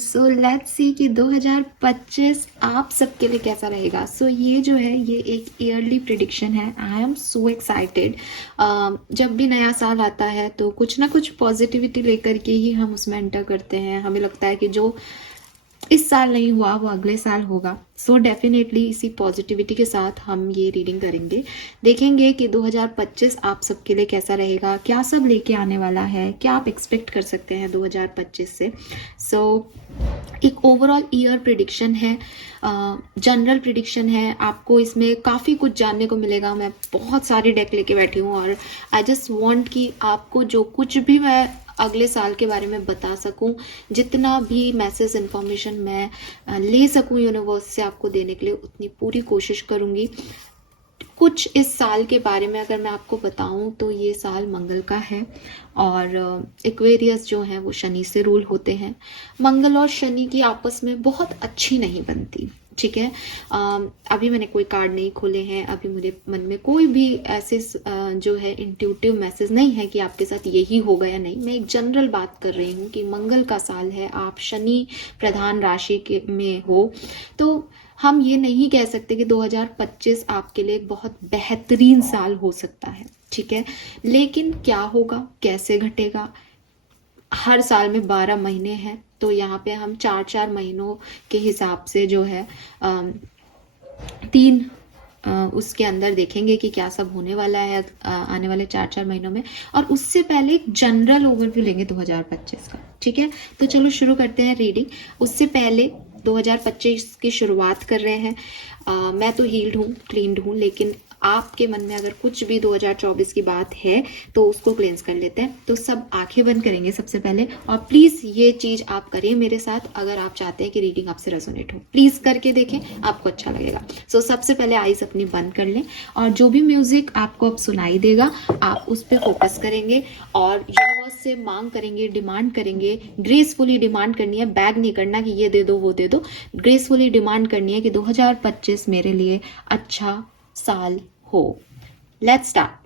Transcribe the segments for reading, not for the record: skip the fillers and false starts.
So let's see कि 2025 आप सबके लिए कैसा रहेगा। सो ये जो है ये एक ईयरली प्रिडिक्शन है। I am so excited. जब भी नया साल आता है तो कुछ ना कुछ पॉजिटिविटी लेकर के ही हम उसमें एंटर करते हैं। हमें लगता है कि जो इस साल नहीं हुआ वो अगले साल होगा। सो डेफिनेटली इसी पॉजिटिविटी के साथ हम ये रीडिंग करेंगे, देखेंगे कि 2025 आप सबके लिए कैसा रहेगा, क्या सब लेके आने वाला है, क्या आप एक्सपेक्ट कर सकते हैं 2025 से। सो एक ओवरऑल ईयर प्रिडिक्शन है, जनरल प्रिडिक्शन है। आपको इसमें काफ़ी कुछ जानने को मिलेगा। मैं बहुत सारी डेक लेके बैठी हूँ और आई जस्ट वांट कि आपको जो कुछ भी मैं अगले साल के बारे में बता सकूं, जितना भी मैसेज इन्फॉर्मेशन मैं ले सकूं यूनिवर्स से आपको देने के लिए, उतनी पूरी कोशिश करूंगी। कुछ इस साल के बारे में अगर मैं आपको बताऊं तो ये साल मंगल का है और एक्वेरियस जो है वो शनि से रूल होते हैं। मंगल और शनि की आपस में बहुत अच्छी नहीं बनती, ठीक है। अभी मैंने कोई कार्ड नहीं खोले हैं, अभी मेरे मन में कोई भी ऐसे जो है इंट्यूटिव मैसेज नहीं है कि आपके साथ यही होगा या नहीं। मैं एक जनरल बात कर रही हूँ कि मंगल का साल है, आप शनि प्रधान राशि के में हो, तो हम ये नहीं कह सकते कि 2025 आपके लिए एक बहुत बेहतरीन साल हो सकता है, ठीक है। लेकिन क्या होगा, कैसे घटेगा, हर साल में 12 महीने हैं, तो यहाँ पे हम 4-4 महीनों के हिसाब से जो है तीन उसके अंदर देखेंगे कि क्या सब होने वाला है आने वाले 4-4 महीनों में। और उससे पहले एक जनरल ओवरव्यू लेंगे 2025 का, ठीक है। तो चलो शुरू करते हैं रीडिंग। उससे पहले 2025 की शुरुआत कर रहे हैं। मैं तो हील्ड हूँ, क्लीन्ड हूँ, लेकिन आपके मन में अगर कुछ भी 2024 की बात है तो उसको क्लेंस कर लेते हैं। तो सब आंखें बंद करेंगे सबसे पहले, और प्लीज ये चीज आप करें मेरे साथ अगर आप चाहते हैं कि रीडिंग आपसे रेजोनेट हो। प्लीज करके देखें, आपको अच्छा लगेगा। सो सबसे पहले आईज अपनी बंद कर लें और जो भी म्यूजिक आपको अब सुनाई देगा आप उस पर फोकस करेंगे और यूनिवर्स से मांग करेंगे, डिमांड करेंगे। ग्रेसफुली डिमांड करनी है, बैग नहीं करना कि ये दे दो वो दे दो। ग्रेसफुली डिमांड करनी है कि 2025 मेरे लिए अच्छा साल हो। Let's start.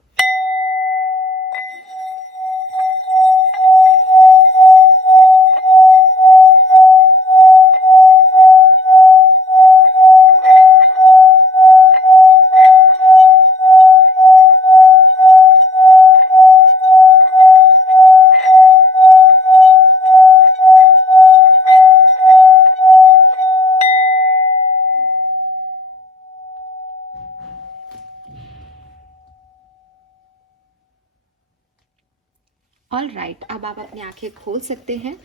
ऑल राइट, अब आप अपनी आंखें खोल सकते हैं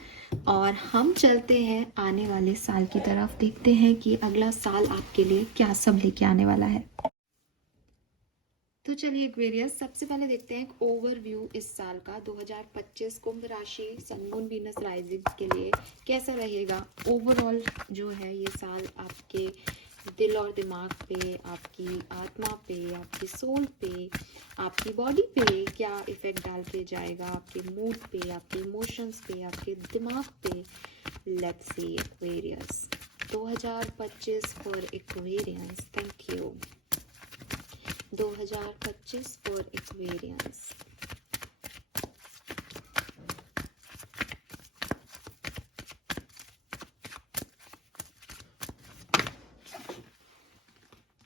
और हम चलते हैं आने वाले साल की तरफ। देखते हैं कि अगला साल आपके लिए क्या सब लेके आने वाला है। तो चलिए एक्वेरियस, सबसे पहले देखते हैं एक ओवरव्यू इस साल का। 2025 कुंभ राशि सन मून वीनस राइजिंग के लिए कैसा रहेगा। ओवरऑल जो है ये साल आपके दिल और दिमाग पे, आपकी आत्मा पे, आपकी सोल पे, आपकी बॉडी पे क्या इफेक्ट डाल के जाएगा, आपके मूड पे, आपके इमोशंस पे, आपके दिमाग पे। Let's see Aquarius 2025 for Aquarians. Thank you. 2025 for Aquarians.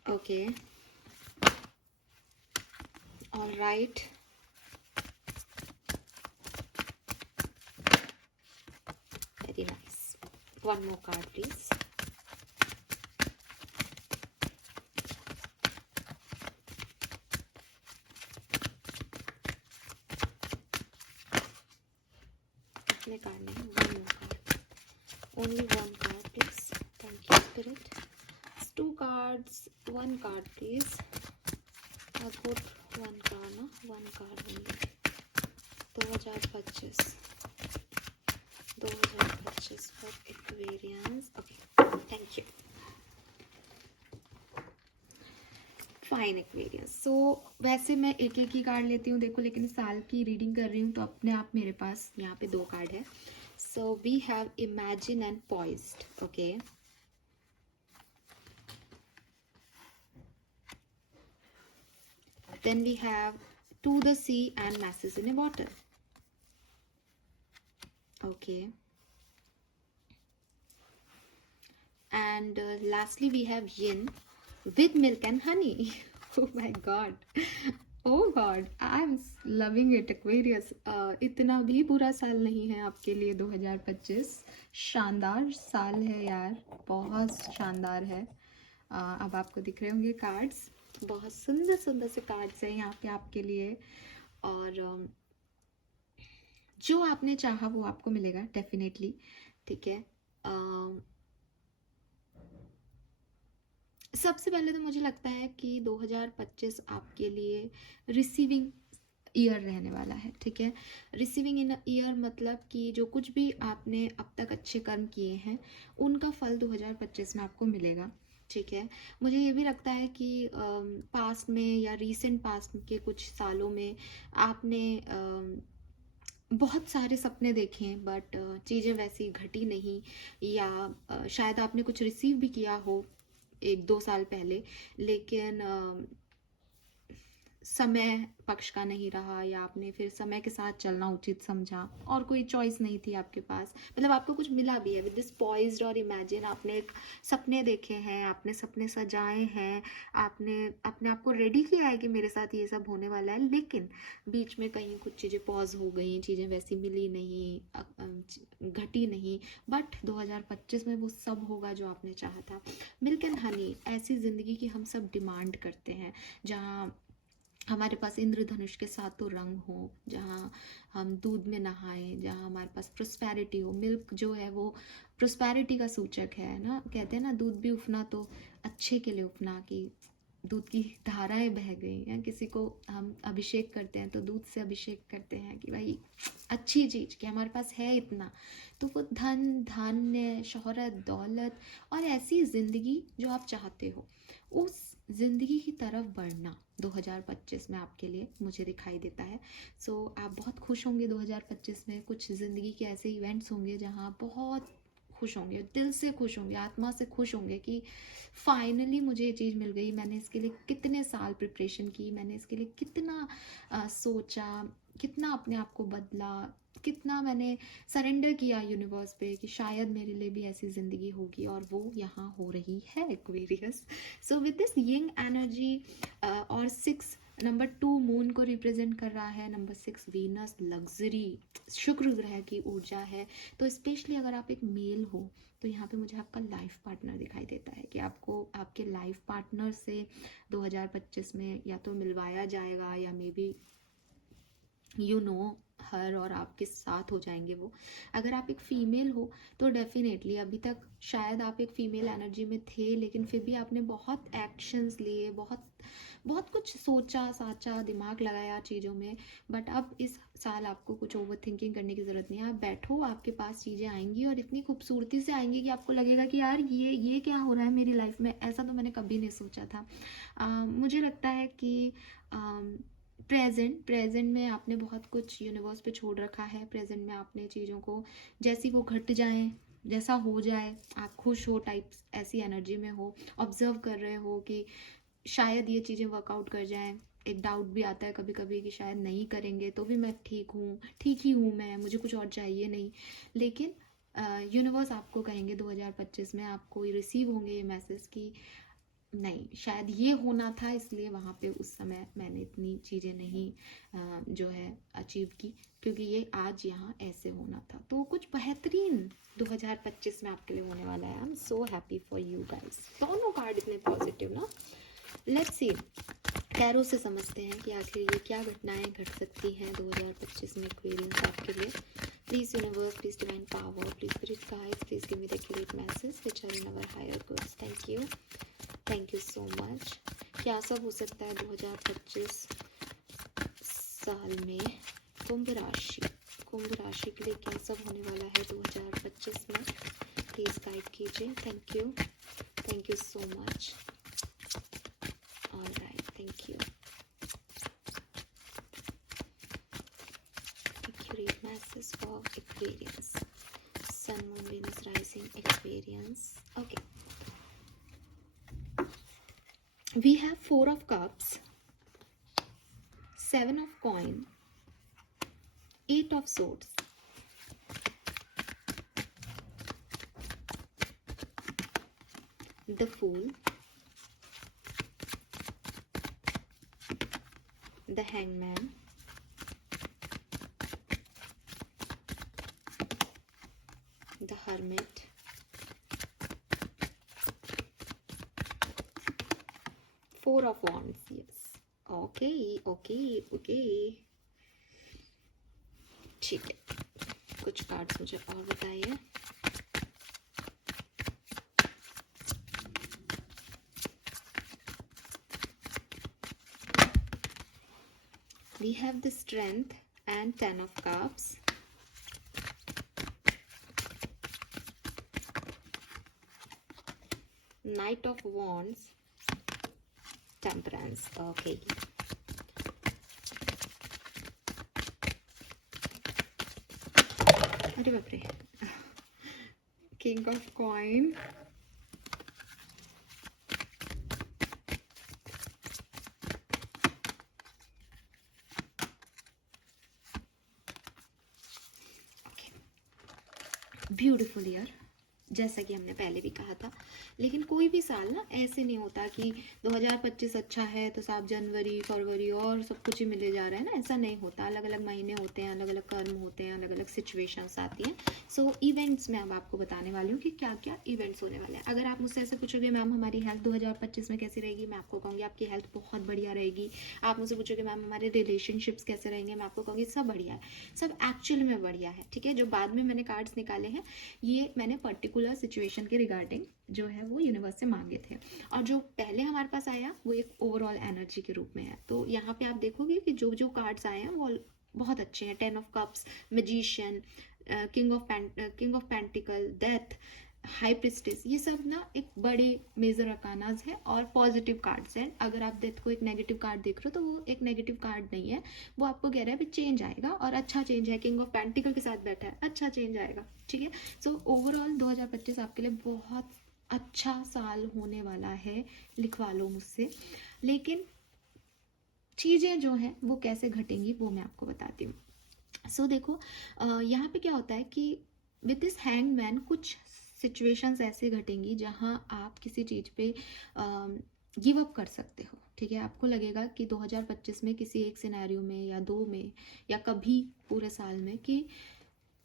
Okay, all right, very nice. One more card please. कितने कार्ड नहीं, one more card, only one card please. Thank you spirit. Two cards, one card please. A good one card, ना, one card only. 2025 for Aquarians. Okay, thank you. Fine Aquarians. So वैसे मैं एक एक ही card लेती हूँ देखो, लेकिन साल की रीडिंग कर रही हूँ तो अपने आप मेरे पास यहाँ पे 2 कार्ड है। So we have imagine and poised. Okay, then we have to the sea and masses in a bottle. Okay, and lastly we have yin with milk and honey. Oh my god, oh god, I'm loving it Aquarius. इतना भी बुरा साल नहीं है आपके लिए 2025, शानदार साल है यार, बहुत शानदार है। अब आपको दिख रहे होंगे कार्ड्स, बहुत सुंदर सुंदर से कार्ड्स हैं यहाँ पे आपके लिए, और जो आपने चाहा वो आपको मिलेगा डेफिनेटली, ठीक है। सबसे पहले तो मुझे लगता है कि 2025 आपके लिए रिसीविंग ईयर रहने वाला है, ठीक है। रिसीविंग इन ईयर मतलब कि जो कुछ भी आपने अब तक अच्छे कर्म किए हैं उनका फल 2025 में आपको मिलेगा, ठीक है। मुझे ये भी लगता है कि पास्ट में या रीसेंट पास्ट के कुछ सालों में आपने बहुत सारे सपने देखे हैं, बट चीज़ें वैसी घटी नहीं, या शायद आपने कुछ रिसीव भी किया हो 1-2 साल पहले, लेकिन समय पक्ष का नहीं रहा, या आपने फिर समय के साथ चलना उचित समझा और कोई चॉइस नहीं थी आपके पास, मतलब आपको कुछ मिला भी है विद दिस पॉइज्ड और इमेजिन। आपने सपने देखे हैं, आपने सपने सजाए हैं, आपने अपने आप को रेडी किया है कि मेरे साथ ये सब होने वाला है, लेकिन बीच में कहीं कुछ चीज़ें पॉज हो गई, चीज़ें वैसी मिली नहीं, घटी नहीं, बट 2025 में वो सब होगा जो आपने चाहा था। मिल्क एंड हनी, ऐसी ज़िंदगी की हम सब डिमांड करते हैं जहाँ हमारे पास इंद्रधनुष के सातों रंग हो, जहाँ हम दूध में नहाएं, जहाँ हमारे पास प्रोस्पैरिटी हो। मिल्क जो है वो प्रोस्पैरिटी का सूचक है ना, कहते हैं ना दूध भी उफना तो अच्छे के लिए उफना, कि दूध की धाराएं बह गई हैं। किसी को हम अभिषेक करते हैं तो दूध से अभिषेक करते हैं कि भाई अच्छी चीज़ कि हमारे पास है इतना, तो वो धन धान्य शोहरत दौलत और ऐसी ज़िंदगी जो आप चाहते हो, उस ज़िंदगी की तरफ बढ़ना 2025 में आपके लिए मुझे दिखाई देता है। सो आप बहुत खुश होंगे 2025 में। कुछ ज़िंदगी के ऐसे इवेंट्स होंगे जहाँ आप बहुत खुश होंगे, दिल से खुश होंगे, आत्मा से खुश होंगे कि फाइनली मुझे ये चीज़ मिल गई। मैंने इसके लिए कितने साल प्रिपरेशन की, मैंने इसके लिए कितना सोचा, कितना अपने आप को बदला, कितना मैंने सरेंडर किया यूनिवर्स पे कि शायद मेरे लिए भी ऐसी ज़िंदगी होगी, और वो यहाँ हो रही है Aquarius. So with this young energy, और 6 नंबर 2 मून को रिप्रेजेंट कर रहा है, नंबर 6 वीनस लग्जरी शुक्र ग्रह की ऊर्जा है। तो स्पेशली अगर आप एक मेल हो तो यहाँ पे मुझे आपका लाइफ पार्टनर दिखाई देता है कि आपको आपके लाइफ पार्टनर से 2025 में या तो मिलवाया जाएगा, या मे बी यू नो हर, और आपके साथ हो जाएंगे वो। अगर आप एक फीमेल हो तो डेफिनेटली अभी तक शायद आप एक फीमेल एनर्जी में थे, लेकिन फिर भी आपने बहुत एक्शंस लिए, बहुत बहुत कुछ सोचा साचा, दिमाग लगाया चीज़ों में, बट अब इस साल आपको कुछ ओवर थिंकिंग करने की ज़रूरत नहीं है। आप बैठो, आपके पास चीज़ें आएंगी और इतनी खूबसूरती से आएंगी कि आपको लगेगा कि यार ये क्या हो रहा है मेरी लाइफ में, ऐसा तो मैंने कभी नहीं सोचा था। मुझे लगता है कि प्रेजेंट में आपने बहुत कुछ यूनिवर्स पे छोड़ रखा है। प्रेजेंट में आपने चीज़ों को जैसी वो घट जाएं, जैसा हो जाए, आप खुश हो टाइप्स ऐसी एनर्जी में हो, ऑब्जर्व कर रहे हो कि शायद ये चीज़ें वर्कआउट कर जाएं। एक डाउट भी आता है कभी कभी कि शायद नहीं करेंगे तो भी मैं ठीक ही हूँ मैं, मुझे कुछ और चाहिए नहीं। लेकिन यूनिवर्स आपको कहेंगे 2025 में आपको रिसीव होंगे ये मैसेज कि नहीं, शायद ये होना था, इसलिए वहाँ पे उस समय मैंने इतनी चीज़ें नहीं जो है अचीव की, क्योंकि ये आज यहाँ ऐसे होना था। तो कुछ बेहतरीन 2025 में आपके लिए होने वाला है। I am so happy for you guys. दोनों कार्ड इतने पॉजिटिव ना। लेट्स सी, टैरो से समझते हैं कि आखिर ये क्या घटनाएं घट सकती हैं 2025 में एक्वेरियंस आपके लिए। Please universe, please divine power, please spirit guides, please give me the accurate message which are in our higher goods. Thank you so much. क्या सब हो सकता है 2025 साल में कुंभ राशि के लिए, क्या सब होने वाला है 2025 में, प्लीज गाइड कीजिए। Thank you so much. Alright, thank you. Accurate message for Aquarians, sun moon Venus rising Aquarians. Okay, we have 4 of cups, 7 of coin, 8 of swords, the Fool, the Hangman, the Hermit, Four of Wands. Yes. Okay ठीक है, कुछ cards मुझे और बताइए। We have the Strength and Ten of Cups, Knight of Wands, Temperance. Okay. अरे बाप रे, King of Coin, beautiful year, जैसा कि हमने पहले भी कहा था। लेकिन कोई भी साल ना ऐसे नहीं होता कि 2025 अच्छा है तो साहब जनवरी फरवरी और सब कुछ ही मिले जा रहा है ना, ऐसा नहीं होता। अलग अलग महीने होते हैं, अलग अलग कर्म होते हैं, अलग अलग सिचुएशंस आती हैं। सो इवेंट्स में अब आपको बताने वाली हूँ कि क्या क्या इवेंट्स होने वाले हैं। अगर आप मुझसे ऐसे पूछोगे मैम हमारी हेल्थ 2025 में कैसी रहेगी, मैं आपको कहूँगी आपकी हेल्थ बहुत बढ़िया रहेगी। आप मुझसे पूछोगे मैम हमारे रिलेशनशिप्स कैसे रहेंगे, मैं आपको कहूँगी सब बढ़िया है, सब एक्चुअल में बढ़िया है। ठीक है, जो बाद में मैंने कार्ड्स निकाले हैं ये मैंने पर्टिकुलर सिचुएशन के रिगार्डिंग जो है वो यूनिवर्स से मांगे थे, और जो पहले हमारे पास आया वो एक ओवरऑल एनर्जी के रूप में है। तो यहाँ पे आप देखोगे कि जो जो कार्ड्स आए हैं वो बहुत अच्छे हैं। 10 of cups, magician, king of pentacle, death, high priestess, ये सब ना एक बड़े मेजर अकानाज है और पॉजिटिव कार्ड्स हैं। अगर आप डेथ को एक नेगेटिव कार्ड देख रहे हो तो वो एक नेगेटिव कार्ड नहीं है, वो आपको कह रहा है भी चेंज आएगा और अच्छा चेंज है। किंग ऑफ पेंटिकल के साथ बैठा है, अच्छा चेंज आएगा। ठीक है, सो ओवरऑल 2025 आपके लिए बहुत अच्छा साल होने वाला है, लिखवा लो मुझसे। लेकिन चीज़ें जो हैं वो कैसे घटेंगी वो मैं आपको बताती हूँ। सो देखो, यहाँ पे क्या होता है कि विद दिस हैंगमैन कुछ सिचुएशंस ऐसे घटेंगी जहाँ आप किसी चीज़ पे गिव अप कर सकते हो। ठीक है, आपको लगेगा कि 2025 में किसी एक सिनेरियो में या दो में या कभी पूरे साल में कि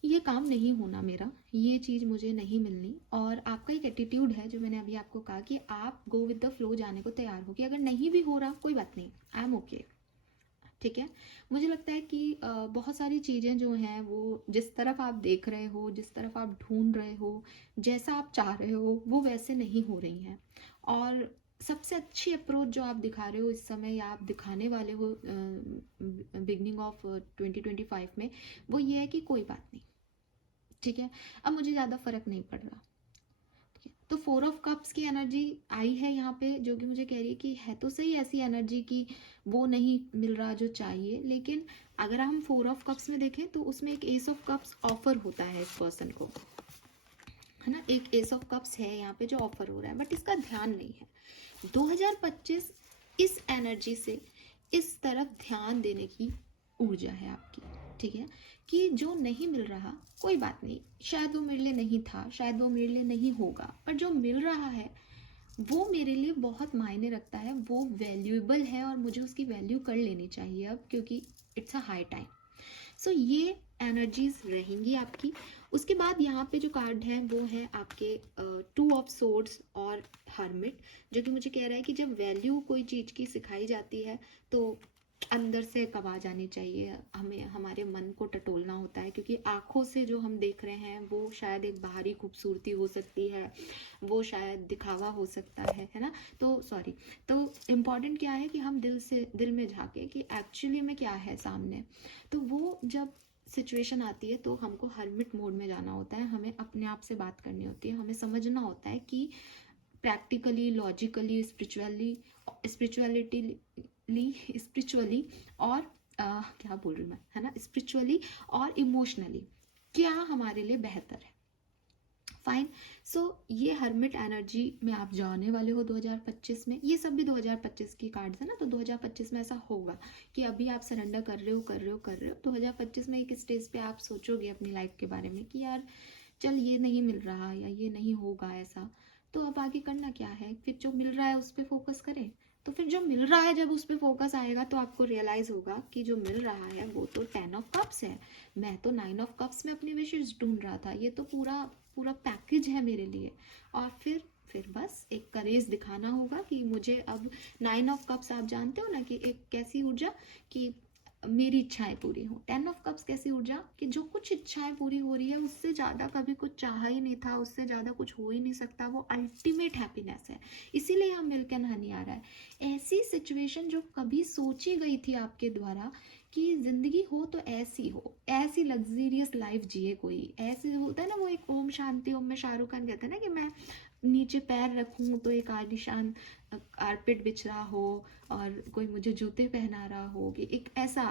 ये काम नहीं होना मेरा, ये चीज़ मुझे नहीं मिलनी। और आपका एक एटीट्यूड है जो मैंने अभी आपको कहा कि आप गो विद द फ्लो जाने को तैयार हो कि अगर नहीं भी हो रहा कोई बात नहीं, आई एम ओके। ठीक है, मुझे लगता है कि बहुत सारी चीज़ें जो हैं वो जिस तरफ आप देख रहे हो, जिस तरफ आप ढूंढ रहे हो, जैसा आप चाह रहे हो वो वैसे नहीं हो रही हैं। और सबसे अच्छी अप्रोच जो आप दिखा रहे हो इस समय या आप दिखाने वाले हो बिगनिंग ऑफ 2025 में, वो ये है कि कोई बात नहीं। ठीक है, अब मुझे ज़्यादा फर्क नहीं पड़ रहा। तो 4 ऑफ कप्स की एनर्जी आई है यहाँ पे, जो कि मुझे कह रही है कि है तो सही ऐसी एनर्जी की वो नहीं मिल रहा जो चाहिए। लेकिन अगर हम 4 ऑफ कप्स में देखें तो उसमें एक एस ऑफ कप्स ऑफर होता है इस पर्सन को, है ना, एक एस ऑफ कप्स है यहाँ पे जो ऑफर हो रहा है, बट इसका ध्यान नहीं है। 2025 इस एनर्जी से इस तरफ ध्यान देने की ऊर्जा है आपकी। ठीक है, कि जो नहीं मिल रहा कोई बात नहीं, शायद वो मेरे लिए नहीं था, शायद वो मेरे लिए नहीं होगा, पर जो मिल रहा है वो मेरे लिए बहुत मायने रखता है, वो वैल्यूएबल है और मुझे उसकी वैल्यू कर लेनी चाहिए अब, क्योंकि इट्स अ हाई टाइम। सो ये एनर्जीज रहेंगी आपकी। उसके बाद यहाँ पे जो कार्ड है वो है आपके 2 ऑफ सोर्ड्स और हर्मिट, जो कि मुझे कह रहा है कि जब वैल्यू कोई चीज़ की सिखाई जाती है तो अंदर से कब आ जानी चाहिए, हमें हमारे मन को टटोलना होता है, क्योंकि आँखों से जो हम देख रहे हैं वो शायद एक बाहरी खूबसूरती हो सकती है, वो शायद दिखावा हो सकता है ना। तो सॉरी, तो इम्पॉर्टेंट क्या है कि हम दिल से दिल में झाँके कि एक्चुअली में क्या है सामने। तो वो जब सिचुएशन आती है तो हमको हर्मिट मोड में जाना होता है, हमें अपने आप से बात करनी होती है, हमें समझना होता है कि प्रैक्टिकली, लॉजिकली, स्पिरिचुअली और क्या बोल रही हूँ मैं, है ना, स्पिरिचुअली और इमोशनली क्या हमारे लिए बेहतर है। फाइन, सो ये हर्मिट एनर्जी में आप जाने वाले हो 2025 में। ये सब भी 2025 की कार्ड्स है ना, तो 2025 में ऐसा होगा कि अभी आप सरेंडर कर रहे हो 2025 में एक स्टेज पे आप सोचोगे अपनी लाइफ के बारे में कि यार चल ये नहीं मिल रहा या ये नहीं होगा ऐसा, तो अब आगे करना क्या है, फिर जो मिल रहा है उस पर फोकस करें। तो फिर जो मिल रहा है जब उस पर फोकस आएगा तो आपको रियलाइज होगा कि जो मिल रहा है वो तो 10 ऑफ कप्स है, मैं तो 9 ऑफ कप्स में अपनी विशेष ढूंढ रहा था, ये तो पूरा पूरा पैकेज है मेरे लिए। और फिर बस एक करेज दिखाना होगा कि मुझे अब 9 ऑफ कप्स, आप जानते हो ना कि एक कैसी ऊर्जा कि मेरी इच्छाएं पूरी हो। 10 ऑफ कप्स कैसी ऊर्जा कि जो कुछ इच्छाएं पूरी हो रही है उससे ज़्यादा कभी कुछ चाहा ही नहीं था, उससे ज़्यादा कुछ हो ही नहीं सकता, वो अल्टीमेट हैप्पीनेस है, इसीलिए यहाँ मिल्क एंड हनी आ रहा है। ऐसी सिचुएशन जो कभी सोची गई थी आपके द्वारा कि ज़िंदगी हो तो ऐसी हो, ऐसी लग्जरियस लाइफ जिए कोई, ऐसे होता है ना वो एक ओम शांति ओम में शाहरुख खान कहते हैं ना कि मैं नीचे पैर रखूं तो एक आलीशान कारपेट बिछ रहा हो और कोई मुझे जूते पहना रहा हो, कि एक ऐसा।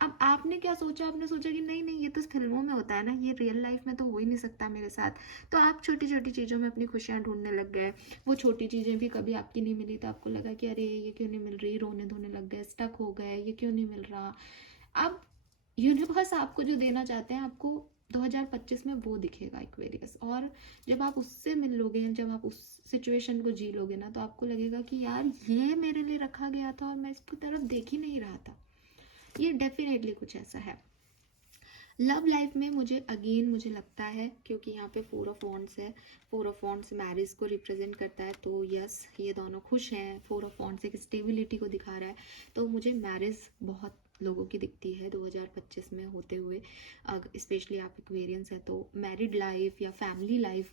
अब आपने क्या सोचा, आपने सोचा कि नहीं नहीं ये तो फिल्मों में होता है ना, ये रियल लाइफ में तो हो ही नहीं सकता मेरे साथ। तो आप छोटी छोटी चीज़ों में अपनी खुशियाँ ढूंढने लग गए। वो छोटी चीज़ें भी कभी आपकी नहीं मिली तो आपको लगा कि अरे ये क्यों नहीं मिल रही, रोने धोने लग गए, स्टक हो गए, ये क्यों नहीं मिल रहा। अब यूनिवर्स आपको जो देना चाहते हैं आपको 2025 में वो दिखेगा एक्वेरियस। और जब आप उससे मिल लोगे, जब आप उस सिचुएशन को जी लोगे ना, तो आपको लगेगा कि यार ये मेरे लिए रखा गया था और मैं इसकी तरफ देख ही नहीं रहा था। ये डेफिनेटली कुछ ऐसा है। लव लाइफ में मुझे लगता है, क्योंकि यहाँ पे 4 ऑफ वॉन्ड्स है, 4 ऑफ वॉन्ड्स मैरिज को रिप्रेजेंट करता है, तो यस ये दोनों खुश हैं। 4 ऑफ वॉन्ड्स एक स्टेबिलिटी को दिखा रहा है, तो मुझे मैरिज बहुत लोगों की दिखती है 2025 में होते हुए। स्पेशली आप एक्वेरियंस है तो मैरिड लाइफ या फैमिली लाइफ,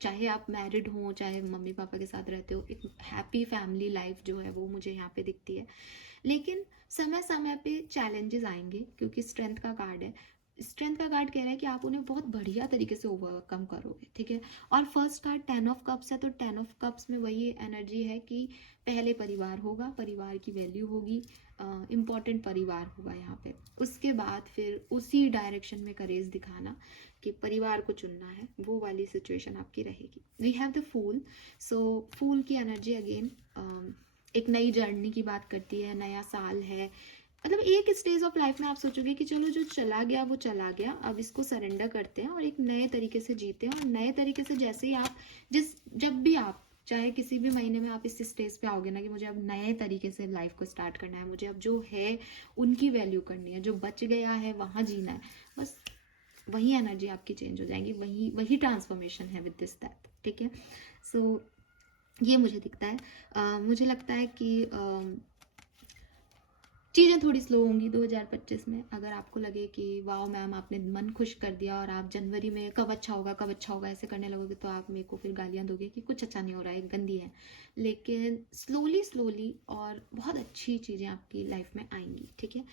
चाहे आप मैरिड हो चाहे मम्मी पापा के साथ रहते हो, एक हैप्पी फैमिली लाइफ जो है वो मुझे यहाँ पे दिखती है। लेकिन समय समय पे चैलेंजेस आएंगे, क्योंकि स्ट्रेंथ का कार्ड है। स्ट्रेंथ का कार्ड कह रहा है कि आप उन्हें बहुत बढ़िया तरीके से ओवरकम करोगे, ठीक है। और फर्स्ट कार्ड 10 ऑफ कप्स है, तो 10 ऑफ कप्स में वही एनर्जी है कि पहले परिवार होगा, परिवार की वैल्यू होगी, इम्पॉर्टेंट परिवार होगा यहाँ पे। उसके बाद फिर उसी डायरेक्शन में करेज दिखाना कि परिवार को चुनना है, वो वाली सिचुएशन आपकी रहेगी। We have the fool. So fool की एनर्जी अगेन एक नई जर्नी की बात करती है, नया साल है, मतलब एक स्टेज ऑफ लाइफ में आप सोचोगे कि चलो जो चला गया वो चला गया, अब इसको सरेंडर करते हैं और एक नए तरीके से जीते हैं। और नए तरीके से जैसे ही आप जब भी आप चाहे किसी भी महीने में आप इस स्टेज पे आओगे ना कि मुझे अब नए तरीके से लाइफ को स्टार्ट करना है, मुझे अब जो है उनकी वैल्यू करनी है, जो बच गया है वहाँ जीना है, बस वही एनर्जी आपकी चेंज हो जाएंगी, वही वही ट्रांसफॉर्मेशन है विद दिस दैट, ठीक है। सो ये मुझे दिखता है। मुझे लगता है कि चीज़ें थोड़ी स्लो होंगी 2025 में। अगर आपको लगे कि वाओ मैम आपने मन खुश कर दिया और आप जनवरी में कब अच्छा होगा ऐसे करने लगोगे, तो आप मेरे को फिर गालियाँ दोगे कि कुछ अच्छा नहीं हो रहा है, गंदी है। लेकिन स्लोली स्लोली और बहुत अच्छी चीज़ें आपकी लाइफ में आएंगी, ठीक है।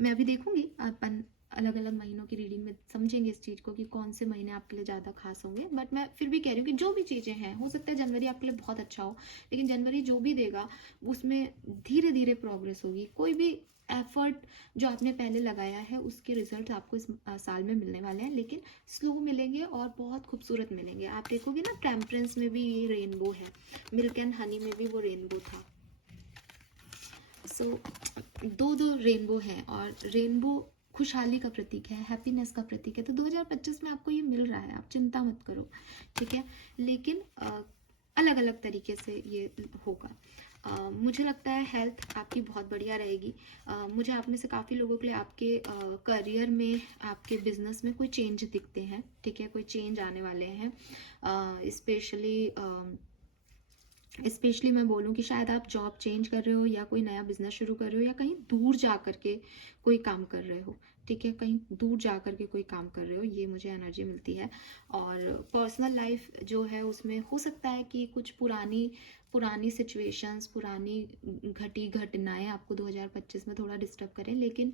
मैं अभी देखूंगी, अपन अलग अलग महीनों की रीडिंग में समझेंगे इस चीज़ को कि कौन से महीने आपके लिए ज़्यादा खास होंगे। बट मैं फिर भी कह रही हूँ कि जो भी चीज़ें हैं, हो सकता है जनवरी आपके लिए बहुत अच्छा हो, लेकिन जनवरी जो भी देगा उसमें धीरे धीरे प्रोग्रेस होगी। कोई भी एफर्ट जो आपने पहले लगाया है उसके रिजल्ट आपको इस साल में मिलने वाले हैं, लेकिन स्लो मिलेंगे और बहुत खूबसूरत मिलेंगे। आप देखोगे ना टेम्परेंस में भी ये रेनबो है, मिल्क एंड हनी में भी वो रेनबो था। सो दो दो रेनबो है और रेनबो खुशहाली का प्रतीक है, हैप्पीनेस का प्रतीक है। तो 2025 में आपको ये मिल रहा है, आप चिंता मत करो, ठीक है। लेकिन अलग अलग तरीके से ये होगा। मुझे लगता है हेल्थ आपकी बहुत बढ़िया रहेगी। मुझे आप में से काफ़ी लोगों के लिए आपके करियर में, आपके बिजनेस में कोई चेंज दिखते हैं, ठीक है, कोई चेंज आने वाले हैं। स्पेशली मैं बोलूँ कि शायद आप जॉब चेंज कर रहे हो या कोई नया बिजनेस शुरू कर रहे हो या कहीं दूर जा कर के कोई काम कर रहे हो, ठीक है, कहीं दूर जा कर के कोई काम कर रहे हो, ये मुझे एनर्जी मिलती है। और पर्सनल लाइफ जो है उसमें हो सकता है कि कुछ पुरानी पुरानी सिचुएशंस, पुरानी घटी घटनाएं आपको 2025 में थोड़ा डिस्टर्ब करें, लेकिन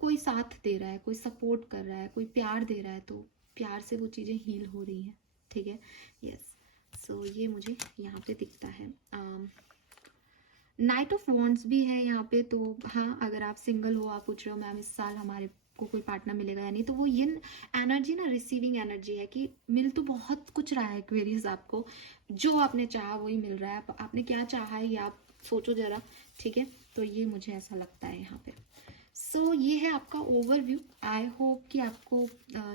कोई साथ दे रहा है, कोई सपोर्ट कर रहा है, कोई प्यार दे रहा है, तो प्यार से वो चीज़ें हील हो रही हैं, ठीक है। यस, सो ये मुझे यहाँ पे दिखता है। नाइट ऑफ वॉन्ड्स भी है यहाँ पे, तो हाँ अगर आप सिंगल हो, आप पूछ रहे हो मैम इस साल हमारे को कोई पार्टनर मिलेगा या नहीं, तो वो ये एनर्जी ना रिसीविंग एनर्जी है कि मिल तो बहुत कुछ रहा है एक्वेरियस आपको, जो आपने चाहा वही मिल रहा है। आपने क्या चाहा है ये आप सोचो जरा, ठीक है। तो ये मुझे ऐसा लगता है यहाँ पे। सो ये है आपका ओवरव्यू। आई होप कि आपको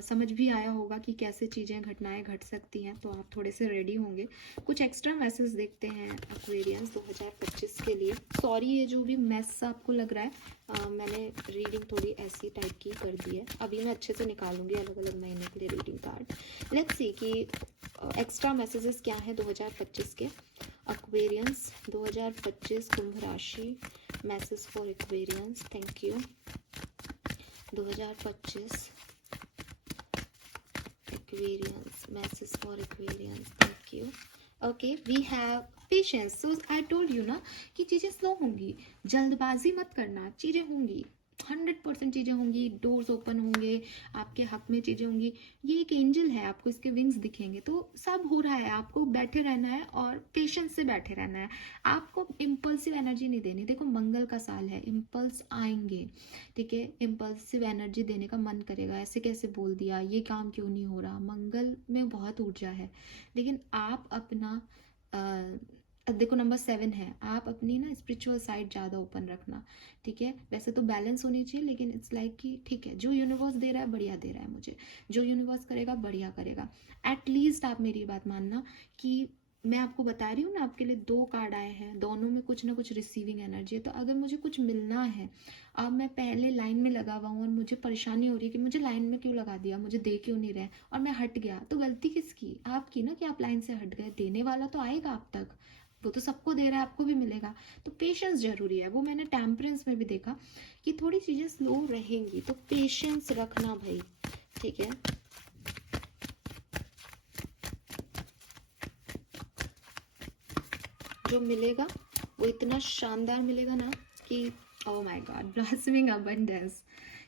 समझ भी आया होगा कि कैसे चीज़ें घटनाएं घट सकती हैं, तो आप थोड़े से रेडी होंगे। कुछ एक्स्ट्रा मैसेज देखते हैं एक्वेरियंस 2025 के लिए। सॉरी ये जो भी मैस आपको लग रहा है, मैंने रीडिंग थोड़ी ऐसी टाइप की कर दी है। अभी मैं अच्छे से निकालूंगी अलग अलग महीने के लिए रीडिंग कार्ड। लेट्स सी कि एक्स्ट्रा मैसेजेस क्या हैं 2025 के। एक्वेरियंस 2025 कुंभ राशि, message for Aquarians. Thank you. 2025 Aquarians, message for Aquarians, thank you. Okay, we have patience. So I told you ना कि चीज़ें स्लो होंगी, जल्दबाजी मत करना, चीज़ें होंगी, 100% चीज़ें होंगी, डोर्स ओपन होंगे, आपके हक में चीज़ें होंगी। ये एक एंजल है, आपको इसके विंग्स दिखेंगे, तो सब हो रहा है। आपको बैठे रहना है और पेशेंस से बैठे रहना है। आपको इम्पल्सिव एनर्जी नहीं देनी। देखो मंगल का साल है, इम्पल्स आएंगे, ठीक है। इम्पल्सिव एनर्जी देने का मन करेगा, ऐसे कैसे बोल दिया, ये काम क्यों नहीं हो रहा। मंगल में बहुत ऊर्जा है, लेकिन आप अपना देखो नंबर 7 है, आप अपनी ना स्पिरिचुअल साइड ज़्यादा ओपन रखना, ठीक है। वैसे तो बैलेंस होनी चाहिए, लेकिन इट्स लाइक कि ठीक है, जो यूनिवर्स दे रहा है बढ़िया दे रहा है मुझे, जो यूनिवर्स करेगा बढ़िया करेगा। एटलीस्ट आप मेरी बात मानना कि मैं आपको बता रही हूँ ना, आपके लिए 2 कार्ड आए हैं, दोनों में कुछ ना कुछ रिसीविंग एनर्जी है। तो अगर मुझे कुछ मिलना है, अब मैं पहले लाइन में लगा हुआ हूँ और मुझे परेशानी हो रही है कि मुझे लाइन में क्यों लगा दिया, मुझे दे क्यों नहीं रहे, और मैं हट गया, तो गलती किसकी? आपकी ना, कि आप लाइन से हट गए। देने वाला तो आएगा आप तक, वो तो सबको दे रहा है, आपको भी मिलेगा। तो पेशेंस जरूरी है। वो मैंने टेम्परेंस में भी देखा कि थोड़ी चीज़ें स्लो रहेंगी, तो पेशेंस रखना भाई, ठीक है। जो मिलेगा वो इतना शानदार मिलेगा ना कि oh my God, blossoming abundance.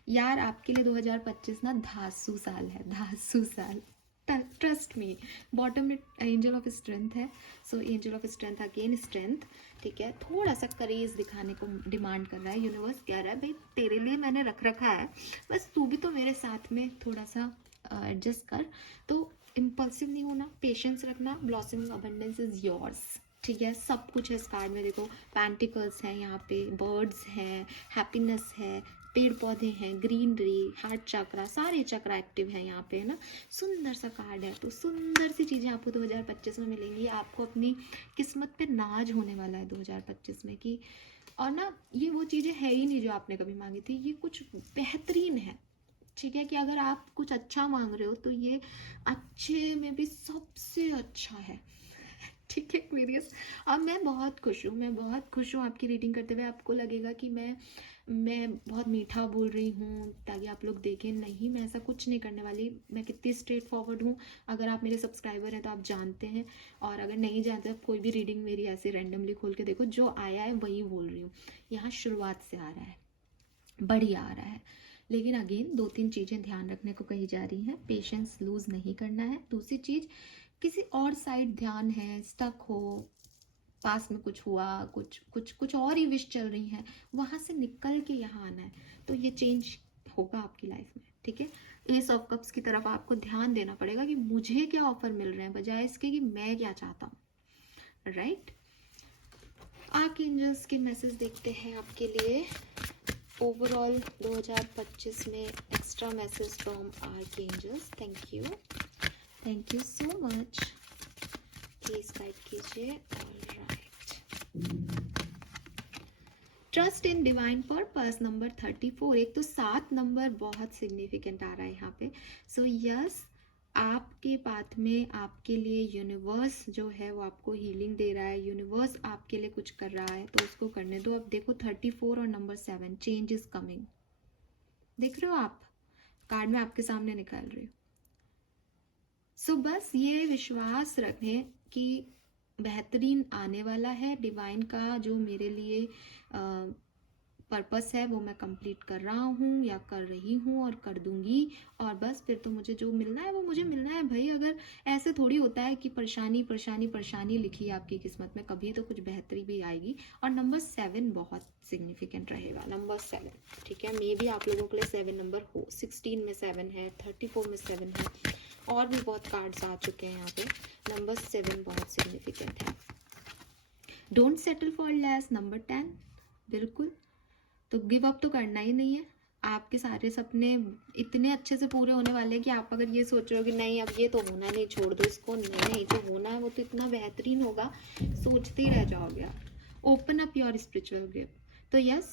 यार आपके लिए 2025 ना धांसू साल है, धांसू साल। Trust me. बॉटम में एंजल ऑफ स्ट्रेंथ है, so angel of strength again strength, ठीक है। थोड़ा सा करेज दिखाने को डिमांड कर रहा है यूनिवर्स, कह रहा है भाई तेरे लिए मैंने रख रखा है, बस तू भी तो मेरे साथ में थोड़ा सा एडजस्ट कर। तो इम्पल्सिव नहीं होना, पेशेंस रखना। ब्लॉसमिंग अबंडेंस इज योर्स, ठीक है। सब कुछ है इस कार्ड में। देखो पेंटिकल्स हैं यहाँ पे, बर्ड्स हैं, हैप्पीनेस है, पेड़ पौधे हैं, ग्रीनरी, हार्ट चक्रा, सारे चक्रा एक्टिव है यहाँ पे, है ना। सुंदर सा कार्ड है, तो सुंदर सी चीज़ें आपको 2025 में मिलेंगी। आपको अपनी किस्मत पे नाज होने वाला है 2025 में कि, और ना ये वो चीज़ें है ही नहीं जो आपने कभी मांगी थी, ये कुछ बेहतरीन है, ठीक है। कि अगर आप कुछ अच्छा मांग रहे हो तो ये अच्छे में भी सबसे अच्छा है, ठीक है एक्वेरियस। अब मैं बहुत खुश हूँ, मैं बहुत खुश हूँ आपकी रीडिंग करते हुए। आपको लगेगा कि मैं बहुत मीठा बोल रही हूँ ताकि आप लोग देखें, नहीं मैं ऐसा कुछ नहीं करने वाली। मैं कितनी स्ट्रेट फॉरवर्ड हूँ, अगर आप मेरे सब्सक्राइबर हैं तो आप जानते हैं, और अगर नहीं जानते आप कोई भी रीडिंग मेरी ऐसे रैंडमली खोल के देखो, जो आया है वही बोल रही हूँ। यहाँ शुरुआत से आ रहा है, बढ़िया आ रहा है, लेकिन अगेन 2-3 चीज़ें ध्यान रखने को कही जा रही हैं। पेशेंस लूज नहीं करना है। दूसरी चीज़, किसी और साइड ध्यान है, स्टक हो, पास में कुछ हुआ, कुछ और ही विश चल रही है, वहाँ से निकल के यहाँ आना है, तो ये चेंज होगा आपकी लाइफ में, ठीक है। एस ऑफ कप्स की तरफ आपको ध्यान देना पड़ेगा कि मुझे क्या ऑफर मिल रहे हैं, बजाय इसके कि मैं क्या चाहता हूँ, राइट। आर्कएंजल्स के मैसेज देखते हैं आपके लिए ओवरऑल 2025 में। Extra message from archangels, thank you so much, please guide कीजिए। All right, trust in divine purpose number 34। एक तो 7 नंबर बहुत सिग्निफिकेंट आ रहा है यहाँ पे। सो यस, आपके पाथ में आपके लिए यूनिवर्स जो है वो आपको हीलिंग दे रहा है, यूनिवर्स आपके लिए कुछ कर रहा है, तो उसको करने दो। अब देखो 34 और नंबर 7, चेंज इज कमिंग, देख रहे हो आप, कार्ड में आपके सामने निकाल रही हूँ। सो बस ये विश्वास रखें कि बेहतरीन आने वाला है। डिवाइन का जो मेरे लिए पर्पस है वो मैं कंप्लीट कर रहा हूँ या कर रही हूँ और कर दूंगी, और बस फिर तो मुझे जो मिलना है वो मुझे मिलना है भाई। अगर ऐसे थोड़ी होता है कि परेशानी परेशानी परेशानी लिखी है आपकी किस्मत में, कभी तो कुछ बेहतरी भी आएगी। और नंबर 7 बहुत सिग्निफिकेंट रहेगा, नंबर 7, ठीक है। मे भी आप लोगों के लिए 7 नंबर हो, 16 में 7 है, 34 में 7 है, और भी बहुत कार्ड्स आ चुके हैं यहाँ पे। नंबर 7 बहुत सिग्निफिकेंट है। Don't settle for less, number 10, बिल्कुल तो गिव अप तो करना ही नहीं है। आपके सारे सपने इतने अच्छे से पूरे होने वाले हैं कि आप अगर ये सोच रहे हो कि नहीं अब ये तो होना नहीं, छोड़ दो इसको, नहीं नहीं जो होना है वो तो इतना बेहतरीन होगा, सोचते ही रह जाओगे आप। Open up your spiritual gift. तो यस,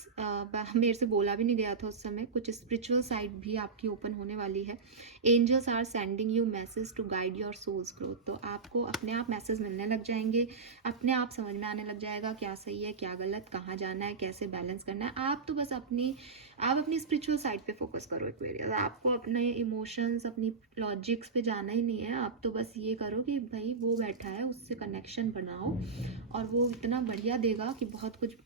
मेरे से बोला भी नहीं गया था उस समय, कुछ स्पिरिचुअल साइड भी आपकी ओपन होने वाली है। Angels are sending you message to guide your soul's growth. तो आपको अपने आप मैसेज मिलने लग जाएंगे, अपने आप समझ में आने लग जाएगा क्या सही है क्या गलत, कहाँ जाना है, कैसे बैलेंस करना है। आप तो बस आप अपनी स्पिरिचुअल साइड पे फोकस करो एक्वेरियस। आपको अपने इमोशंस, अपनी लॉजिक्स पे जाना ही नहीं है। आप तो बस ये करो कि भाई वो बैठा है उससे कनेक्शन बनाओ, और वो इतना बढ़िया देगा कि बहुत कुछ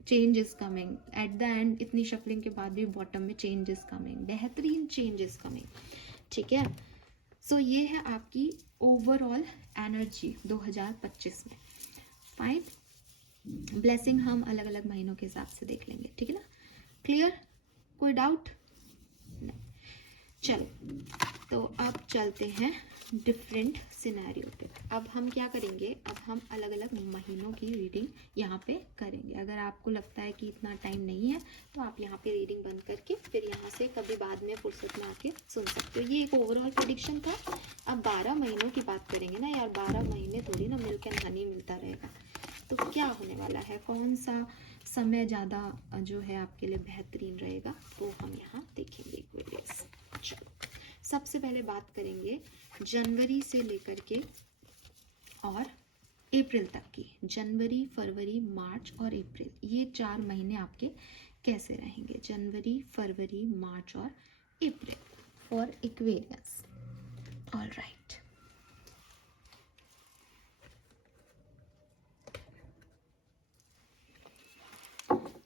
change is coming at the end. इतनी शफलिंग के बाद भी बॉटम में चेंज इज कमिंग, बेहतरीन चेंज इज कमिंग। ठीक है, सो ये है आपकी ओवरऑल एनर्जी 2025 में। फाइन, ब्लेसिंग हम अलग अलग महीनों के हिसाब से देख लेंगे, ठीक है ना। क्लियर, कोई डाउट नहीं। चलो, तो अब चलते हैं डिफरेंट सिनेरियो पे। अब हम क्या करेंगे, अब हम अलग अलग महीनों की रीडिंग यहाँ पे करेंगे। अगर आपको लगता है कि इतना टाइम नहीं है तो आप यहाँ पे रीडिंग बंद करके फिर यहाँ से कभी बाद में फुर्सत में आके सुन सकते हो। ये एक ओवरऑल प्रेडिक्शन था। अब 12 महीनों की बात करेंगे ना यार, 12 महीने थोड़ी ना मिल्क एंड हनी मिलता रहेगा। तो क्या होने वाला है, कौन सा समय ज़्यादा जो है आपके लिए बेहतरीन रहेगा, तो हम यहाँ देखेंगे वीडियोस। चलो, सबसे पहले बात करेंगे जनवरी से लेकर के और अप्रैल तक की। जनवरी, फरवरी, मार्च और अप्रैल, ये 4 महीने आपके कैसे रहेंगे। जनवरी, फरवरी, मार्च और अप्रैल for Aquarius. All right,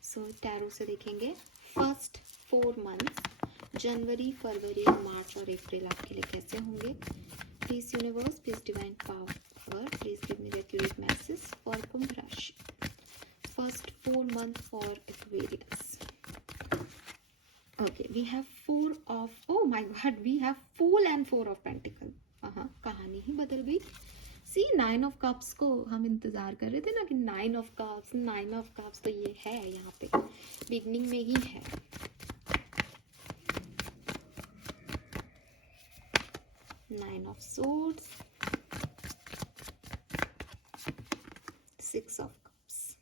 so tarot से देखेंगे फर्स्ट 4 मंथ्स, जनवरी, फरवरी, मार्च और अप्रैल आपके लिए कैसे होंगे। Please universe, please divine power, please give me the accurate message for कुंभ राशि। First 4 months for Aquarius. Okay, we have 4 of, oh my God, we have fool and 4 of pentacle. कहानी ही बदल गई। सी 9 ऑफ कप्स को हम इंतजार कर रहे थे ना कि 9 ऑफ कप्स, 9 ऑफ कप्स, तो ये है यहाँ पे बिगनिंग में ही है। Nine of swords, 6 of cups.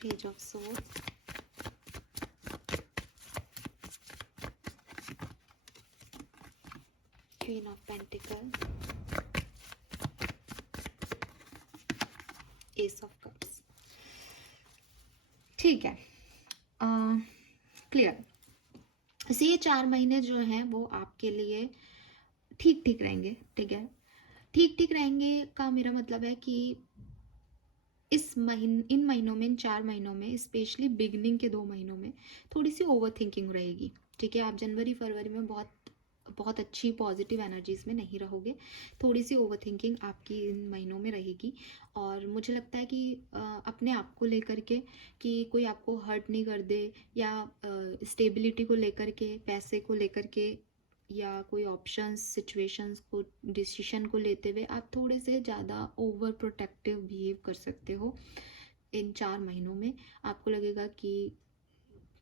Page of swords, queen of pentacle, S of cups. ठीक है, क्लियर। इसी ये 4 महीने जो हैं वो आपके लिए ठीक ठीक रहेंगे। ठीक है, ठीक ठीक रहेंगे का मेरा मतलब है कि इन महीनों में, इन 4 महीनों में, स्पेशली बिगनिंग के 2 महीनों में थोड़ी सी ओवर थिंकिंग रहेगी। ठीक है, आप जनवरी फरवरी में बहुत बहुत अच्छी पॉजिटिव एनर्जीज में नहीं रहोगे, थोड़ी सी ओवर थिंकिंग आपकी इन महीनों में रहेगी। और मुझे लगता है कि अपने आप को लेकर के कि कोई आपको हर्ट नहीं कर दे, या स्टेबिलिटी को लेकर के, पैसे को लेकर के, या कोई ऑप्शंस, सिचुएशंस को, डिसीजन को लेते हुए आप थोड़े से ज़्यादा ओवर प्रोटेक्टिव बिहेव कर सकते हो इन 4 महीनों में। आपको लगेगा कि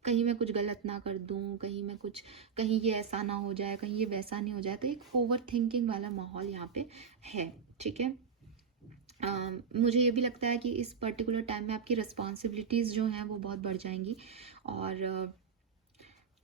कहीं मैं कुछ गलत ना कर दूं, कहीं ये ऐसा ना हो जाए, कहीं ये वैसा नहीं हो जाए। तो एक ओवर थिंकिंग वाला माहौल यहाँ पे है। ठीक है, मुझे ये भी लगता है कि इस पर्टिकुलर टाइम में आपकी रिस्पॉन्सिबिलिटीज़ जो हैं वो बहुत बढ़ जाएंगी, और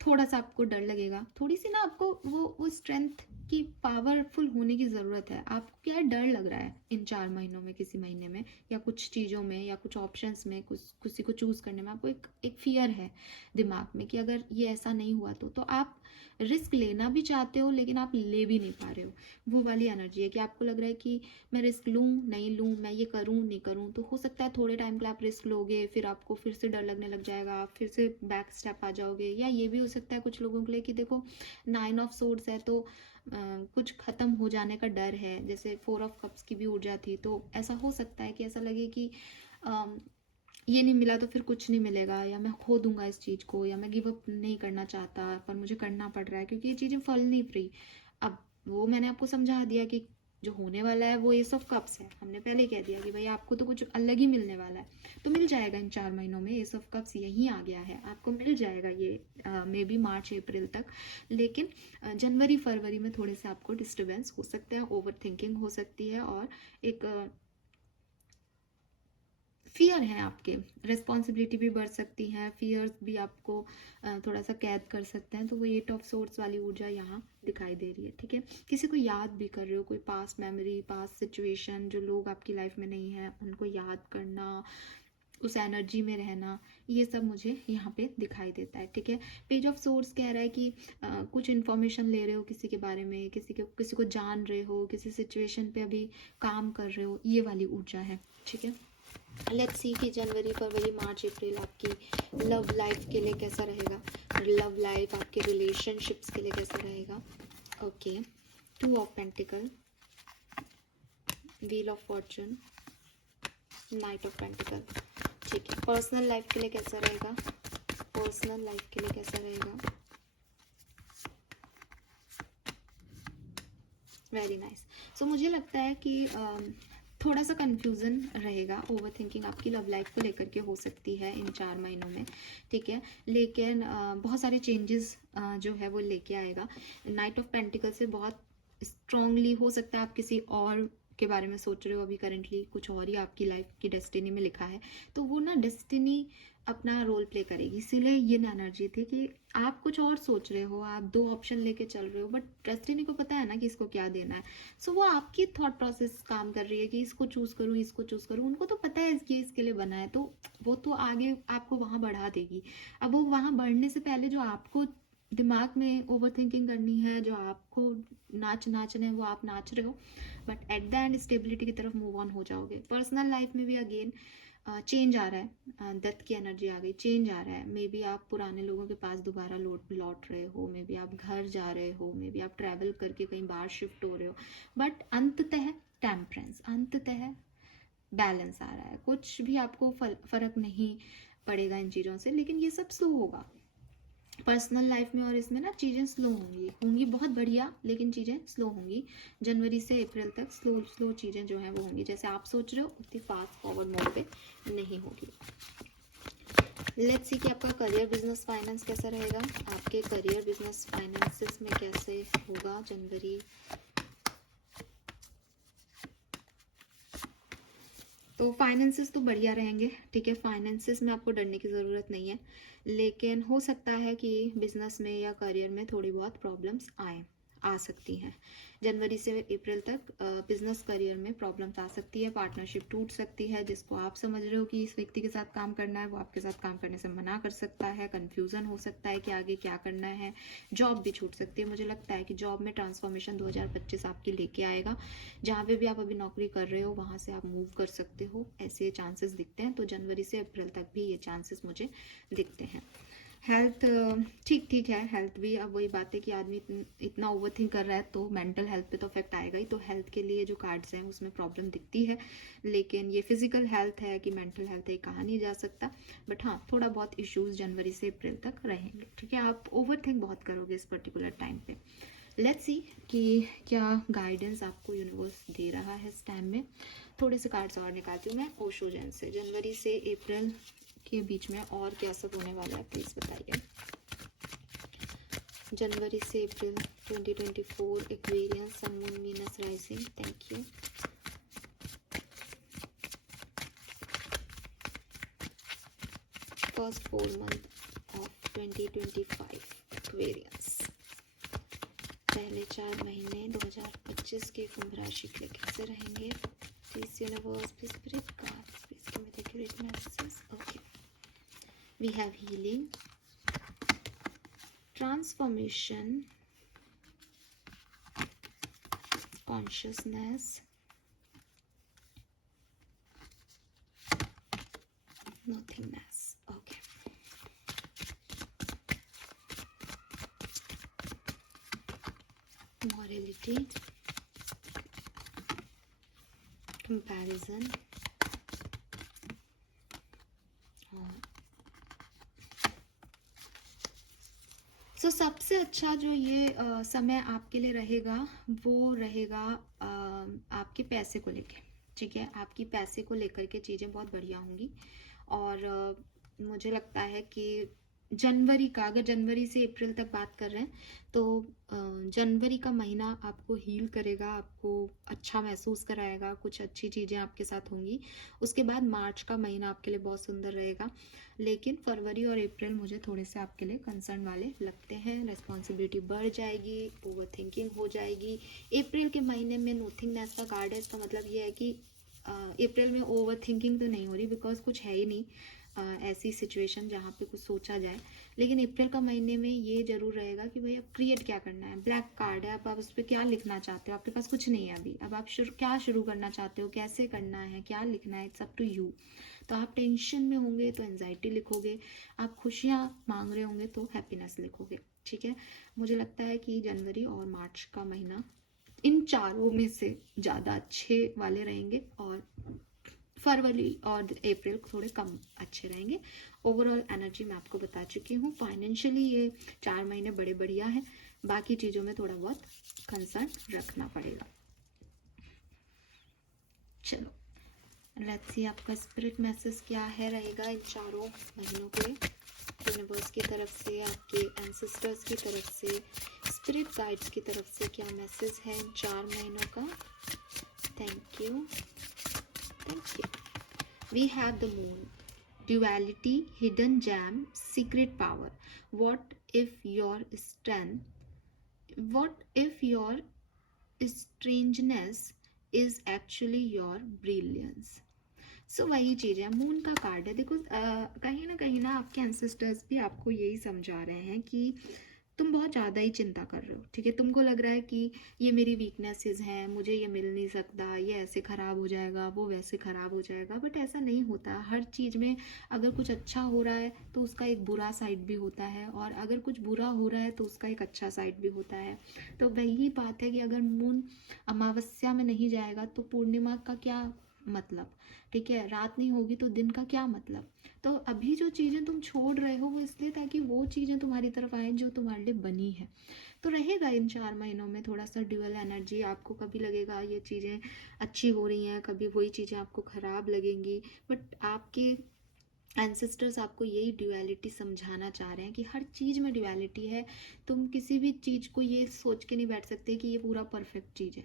थोड़ा सा आपको डर लगेगा, थोड़ी सी ना आपको वो स्ट्रेंथ की, पावरफुल होने की ज़रूरत है। आपको क्या डर लग रहा है इन 4 महीनों में, किसी महीने में, या कुछ चीज़ों में, या कुछ ऑप्शंस में, किसी को चूज़ करने में आपको एक फियर है दिमाग में कि अगर ये ऐसा नहीं हुआ तो आप रिस्क लेना भी चाहते हो लेकिन आप ले भी नहीं पा रहे हो। वो वाली एनर्जी है कि आपको लग रहा है कि मैं रिस्क लूँ नहीं लूँ, मैं ये करूँ नहीं करूँ। तो हो सकता है थोड़े टाइम के लिए आप रिस्क लोगे, फिर आपको फिर से डर लगने लग जाएगा, आप फिर से बैक स्टेप आ जाओगे। या ये भी हो सकता है कुछ लोगों के लिए कि देखो 9 ऑफ सोर्ड्स है तो कुछ ख़त्म हो जाने का डर है, जैसे 4 ऑफ कप्स की भी ऊर्जा थी। तो ऐसा हो सकता है कि ऐसा लगे कि ये नहीं मिला तो फिर कुछ नहीं मिलेगा, या मैं खो दूंगा इस चीज़ को, या मैं गिव अप नहीं करना चाहता पर मुझे करना पड़ रहा है क्योंकि ये चीज़ें फल नहीं फ्री। अब वो मैंने आपको समझा दिया कि जो होने वाला है वो एस ऑफ कप्स है। हमने पहले कह दिया कि भाई आपको तो कुछ अलग ही मिलने वाला है, तो मिल जाएगा इन 4 महीनों में। एस ऑफ कप्स यहीं आ गया है, आपको मिल जाएगा ये मे बी मार्च अप्रैल तक। लेकिन जनवरी फरवरी में थोड़े से आपको डिस्टर्बेंस हो सकता है, ओवर थिंकिंग हो सकती है, और एक फियर है, आपके रिस्पॉन्सिबिलिटी भी बढ़ सकती है, फियर्स भी आपको थोड़ा सा कैद कर सकते हैं। तो वो 8 ऑफ सोर्स वाली ऊर्जा यहाँ दिखाई दे रही है, ठीक है। किसी को याद भी कर रहे हो, कोई पास्ट मेमोरी, पास्ट सिचुएशन, जो लोग आपकी लाइफ में नहीं है उनको याद करना, उस एनर्जी में रहना, ये सब मुझे यहाँ पे दिखाई देता है, ठीक है। पेज ऑफ सोर्स कह रहा है कि कुछ इन्फॉर्मेशन ले रहे हो किसी के बारे में, किसी को जान रहे हो, किसी सिचुएशन पे अभी काम कर रहे हो, ये वाली ऊर्जा है, ठीक है। लेट्स सी कि जनवरी फरवरी मार्च अप्रैल आपकी लव लाइफ के लिए कैसा रहेगा, लव लाइफ आपके रिलेशनशिप्स के लिए कैसा रहेगा। Okay, 2 of pentacle, wheel of Fortune, night of pentacle, ठीक है। पर्सनल लाइफ के लिए कैसा रहेगा, पर्सनल लाइफ के लिए कैसा रहेगा। Very nice. सो मुझे लगता है कि थोड़ा सा कन्फ्यूज़न रहेगा, ओवर थिंकिंग आपकी लव लाइफ को लेकर के हो सकती है इन 4 महीनों में, ठीक है। लेकिन बहुत सारे चेंजेस जो है वो लेके आएगा। नाइट ऑफ पेंटिकल से बहुत स्ट्रांगली हो सकता है आप किसी और के बारे में सोच रहे हो अभी करेंटली, कुछ और ही आपकी लाइफ की डेस्टिनी में लिखा है, तो वो ना डेस्टिनी अपना रोल प्ले करेगी। इसीलिए ये ना एनर्जी थी कि आप कुछ और सोच रहे हो, आप 2 ऑप्शन लेके चल रहे हो, बट डेस्टिनी को पता है ना कि इसको क्या देना है। सो वो आपकी थॉट प्रोसेस काम कर रही है कि इसको चूज करूँ, इसको चूज करूँ। उनको तो पता है कि इसके लिए बना है, तो वो तो आगे आपको वहाँ बढ़ा देगी। अब वो वहाँ बढ़ने से पहले जो आपको दिमाग में ओवर थिंकिंग करनी है, जो आपको नाचने है वो आप नाच रहे हो, but at the end stability की तरफ मूव ऑन हो जाओगे। पर्सनल लाइफ में भी अगेन चेंज आ रहा है, डेथ की एनर्जी आ गई, चेंज आ रहा है। मे बी आप पुराने लोगों के पास दोबारा लौट रहे हो, मे बी आप घर जा रहे हो, मे बी आप ट्रैवल करके कहीं बाहर शिफ्ट हो रहे हो, बट अंततः टेम्परेंस, अंततः बैलेंस आ रहा है। कुछ भी आपको फर्क नहीं पड़ेगा इन चीज़ों से, लेकिन ये सब स्लो होगा पर्सनल लाइफ में, और इसमें ना चीज़ें स्लो होंगी बहुत बढ़िया, लेकिन चीज़ें स्लो होंगी। जनवरी से अप्रैल तक स्लो चीज़ें जो हैं वो होंगी। जैसे आप सोच रहे हो उतनी फास्ट फॉरवर्ड मोड पे नहीं होगी। लेट्स सी कि आपका करियर, बिजनेस, फाइनेंस कैसा रहेगा। आपके करियर, बिजनेस, फाइनेंसेस में कैसे होगा जनवरी। तो फाइनेंसेस तो बढ़िया रहेंगे, ठीक है। फाइनेंसेस में आपको डरने की ज़रूरत नहीं है, लेकिन हो सकता है कि बिजनेस में या करियर में थोड़ी बहुत प्रॉब्लम्स आ सकती हैं। जनवरी से अप्रैल तक बिजनेस करियर में प्रॉब्लम्स आ सकती है, पार्टनरशिप टूट सकती है। जिसको आप समझ रहे हो कि इस व्यक्ति के साथ काम करना है, वो आपके साथ काम करने से मना कर सकता है। कन्फ्यूज़न हो सकता है कि आगे क्या करना है। जॉब भी छूट सकती है। मुझे लगता है कि जॉब में ट्रांसफॉर्मेशन 2025 आपकी लेके आएगा। जहाँ पे भी आप अभी नौकरी कर रहे हो वहाँ से आप मूव कर सकते हो, ऐसे चांसेस दिखते हैं। तो जनवरी से अप्रैल तक भी ये चांसेस मुझे दिखते हैं। हेल्थ ठीक है, हेल्थ भी अब वही बात है कि आदमी इतना ओवर थिंक कर रहा है तो मेंटल हेल्थ पे तो इफेक्ट आएगा ही। तो हेल्थ के लिए जो कार्ड्स हैं उसमें प्रॉब्लम दिखती है, लेकिन ये फिजिकल हेल्थ है कि मेंटल हेल्थ है कहा नहीं जा सकता। बट हाँ, थोड़ा बहुत इश्यूज जनवरी से अप्रैल तक रहेंगे, ठीक है। आप ओवर थिंक बहुत करोगे इस पर्टिकुलर टाइम पे। लेट्स सी कि क्या गाइडेंस आपको यूनिवर्स दे रहा है इस टाइम में। थोड़े से कार्ड्स और निकालती हूँ मैं ओशो जैन से। जनवरी से अप्रैल के बीच में और क्या सब होने वाला है प्लीज़ बताइए। जनवरी से अप्रैल 2024, Aquarius, sun, moon, Venus, rising. Thank you. First 4 month of 2025, Aquarius. पहले 4 महीने 2025 के कुंभ राशि के लिए कैसे रहेंगे। Please universe, please spirit guides, please give me the accurate messages. Okay, we have healing, transformation, consciousness, nothingness. Okay. Morality, comparison, so सबसे अच्छा जो ये समय आपके लिए रहेगा वो रहेगा आपके पैसे को लेके, ठीक है। आपकी पैसे को लेकर के चीज़ें बहुत बढ़िया होंगी। और मुझे लगता है कि जनवरी का, अगर जनवरी से अप्रैल तक बात कर रहे हैं तो जनवरी का महीना आपको हील करेगा, आपको अच्छा महसूस कराएगा, कुछ अच्छी चीज़ें आपके साथ होंगी। उसके बाद मार्च का महीना आपके लिए बहुत सुंदर रहेगा। लेकिन फरवरी और अप्रैल मुझे थोड़े से आपके लिए कंसर्न वाले लगते हैं। रिस्पॉन्सिबिलिटी बढ़ जाएगी, ओवर थिंकिंग हो जाएगी। अप्रैल के महीने में नोथिंगनेस का कार्ड है, इसका मतलब ये है कि अप्रैल में ओवर थिंकिंग तो नहीं हो रही, बिकॉज कुछ है ही नहीं ऐसी सिचुएशन जहाँ पे कुछ सोचा जाए। लेकिन अप्रैल का महीने में ये जरूर रहेगा कि भाई अब क्रिएट क्या करना है। ब्लैक कार्ड है, अब आप उस पर क्या लिखना चाहते हो, आपके पास कुछ नहीं है अभी। अब आप क्या शुरू करना चाहते हो, कैसे करना है, क्या लिखना है, इट्स अप टू यू। तो आप टेंशन में होंगे तो एंजाइटी लिखोगे, आप खुशियाँ मांग रहे होंगे तो हैप्पीनेस लिखोगे, ठीक है। मुझे लगता है कि जनवरी और मार्च का महीना इन चारों में से ज़्यादा अच्छे वाले रहेंगे, और फरवरी और अप्रैल थोड़े कम अच्छे रहेंगे। ओवरऑल एनर्जी मैं आपको बता चुकी हूँ। फाइनेंशियली ये 4 महीने बड़े बढ़िया है, बाकी चीज़ों में थोड़ा बहुत कंसर्न रखना पड़ेगा। चलो लेट्स सी आपका स्पिरिट मैसेज क्या है रहेगा इन चारों महीनों के यूनिवर्स की तरफ से, आपके एंसेस्टर्स की तरफ से, स्पिरिट गाइड्स की तरफ से क्या मैसेज है इन 4 महीनों का। Thank you, thank you. We have the moon, duality, hidden gem, secret power. What if your strangeness is actually your brilliance? सो वही चीज़ है, मून का कार्ड है। देखो कहीं ना आपके एंसेस्टर्स भी आपको यही समझा रहे हैं कि तुम बहुत ज़्यादा ही चिंता कर रहे हो, ठीक है। तुमको लग रहा है कि ये मेरी वीकनेसेस हैं, मुझे ये मिल नहीं सकता, ये ऐसे ख़राब हो जाएगा, वो वैसे ख़राब हो जाएगा। बट ऐसा नहीं होता। हर चीज़ में अगर कुछ अच्छा हो रहा है तो उसका एक बुरा साइड भी होता है, और अगर कुछ बुरा हो रहा है तो उसका एक अच्छा साइड भी होता है। तो वही बात है कि अगर मून अमावस्या में नहीं जाएगा तो पूर्णिमा का क्या मतलब, ठीक है। रात नहीं होगी तो दिन का क्या मतलब। तो अभी जो चीज़ें तुम छोड़ रहे हो वो इसलिए ताकि वो चीज़ें तुम्हारी तरफ आए जो तुम्हारे लिए बनी है। तो रहेगा इन 4 महीनों में थोड़ा सा ड्यूअल एनर्जी। आपको कभी लगेगा ये चीज़ें अच्छी हो रही हैं, कभी वही चीज़ें आपको ख़राब लगेंगी। बट आपके एंसेस्टर्स आपको यही ड्यूअलिटी समझाना चाह रहे हैं कि हर चीज़ में ड्यूअलिटी है। तुम किसी भी चीज़ को ये सोच के नहीं बैठ सकते कि ये पूरा परफेक्ट चीज़ है,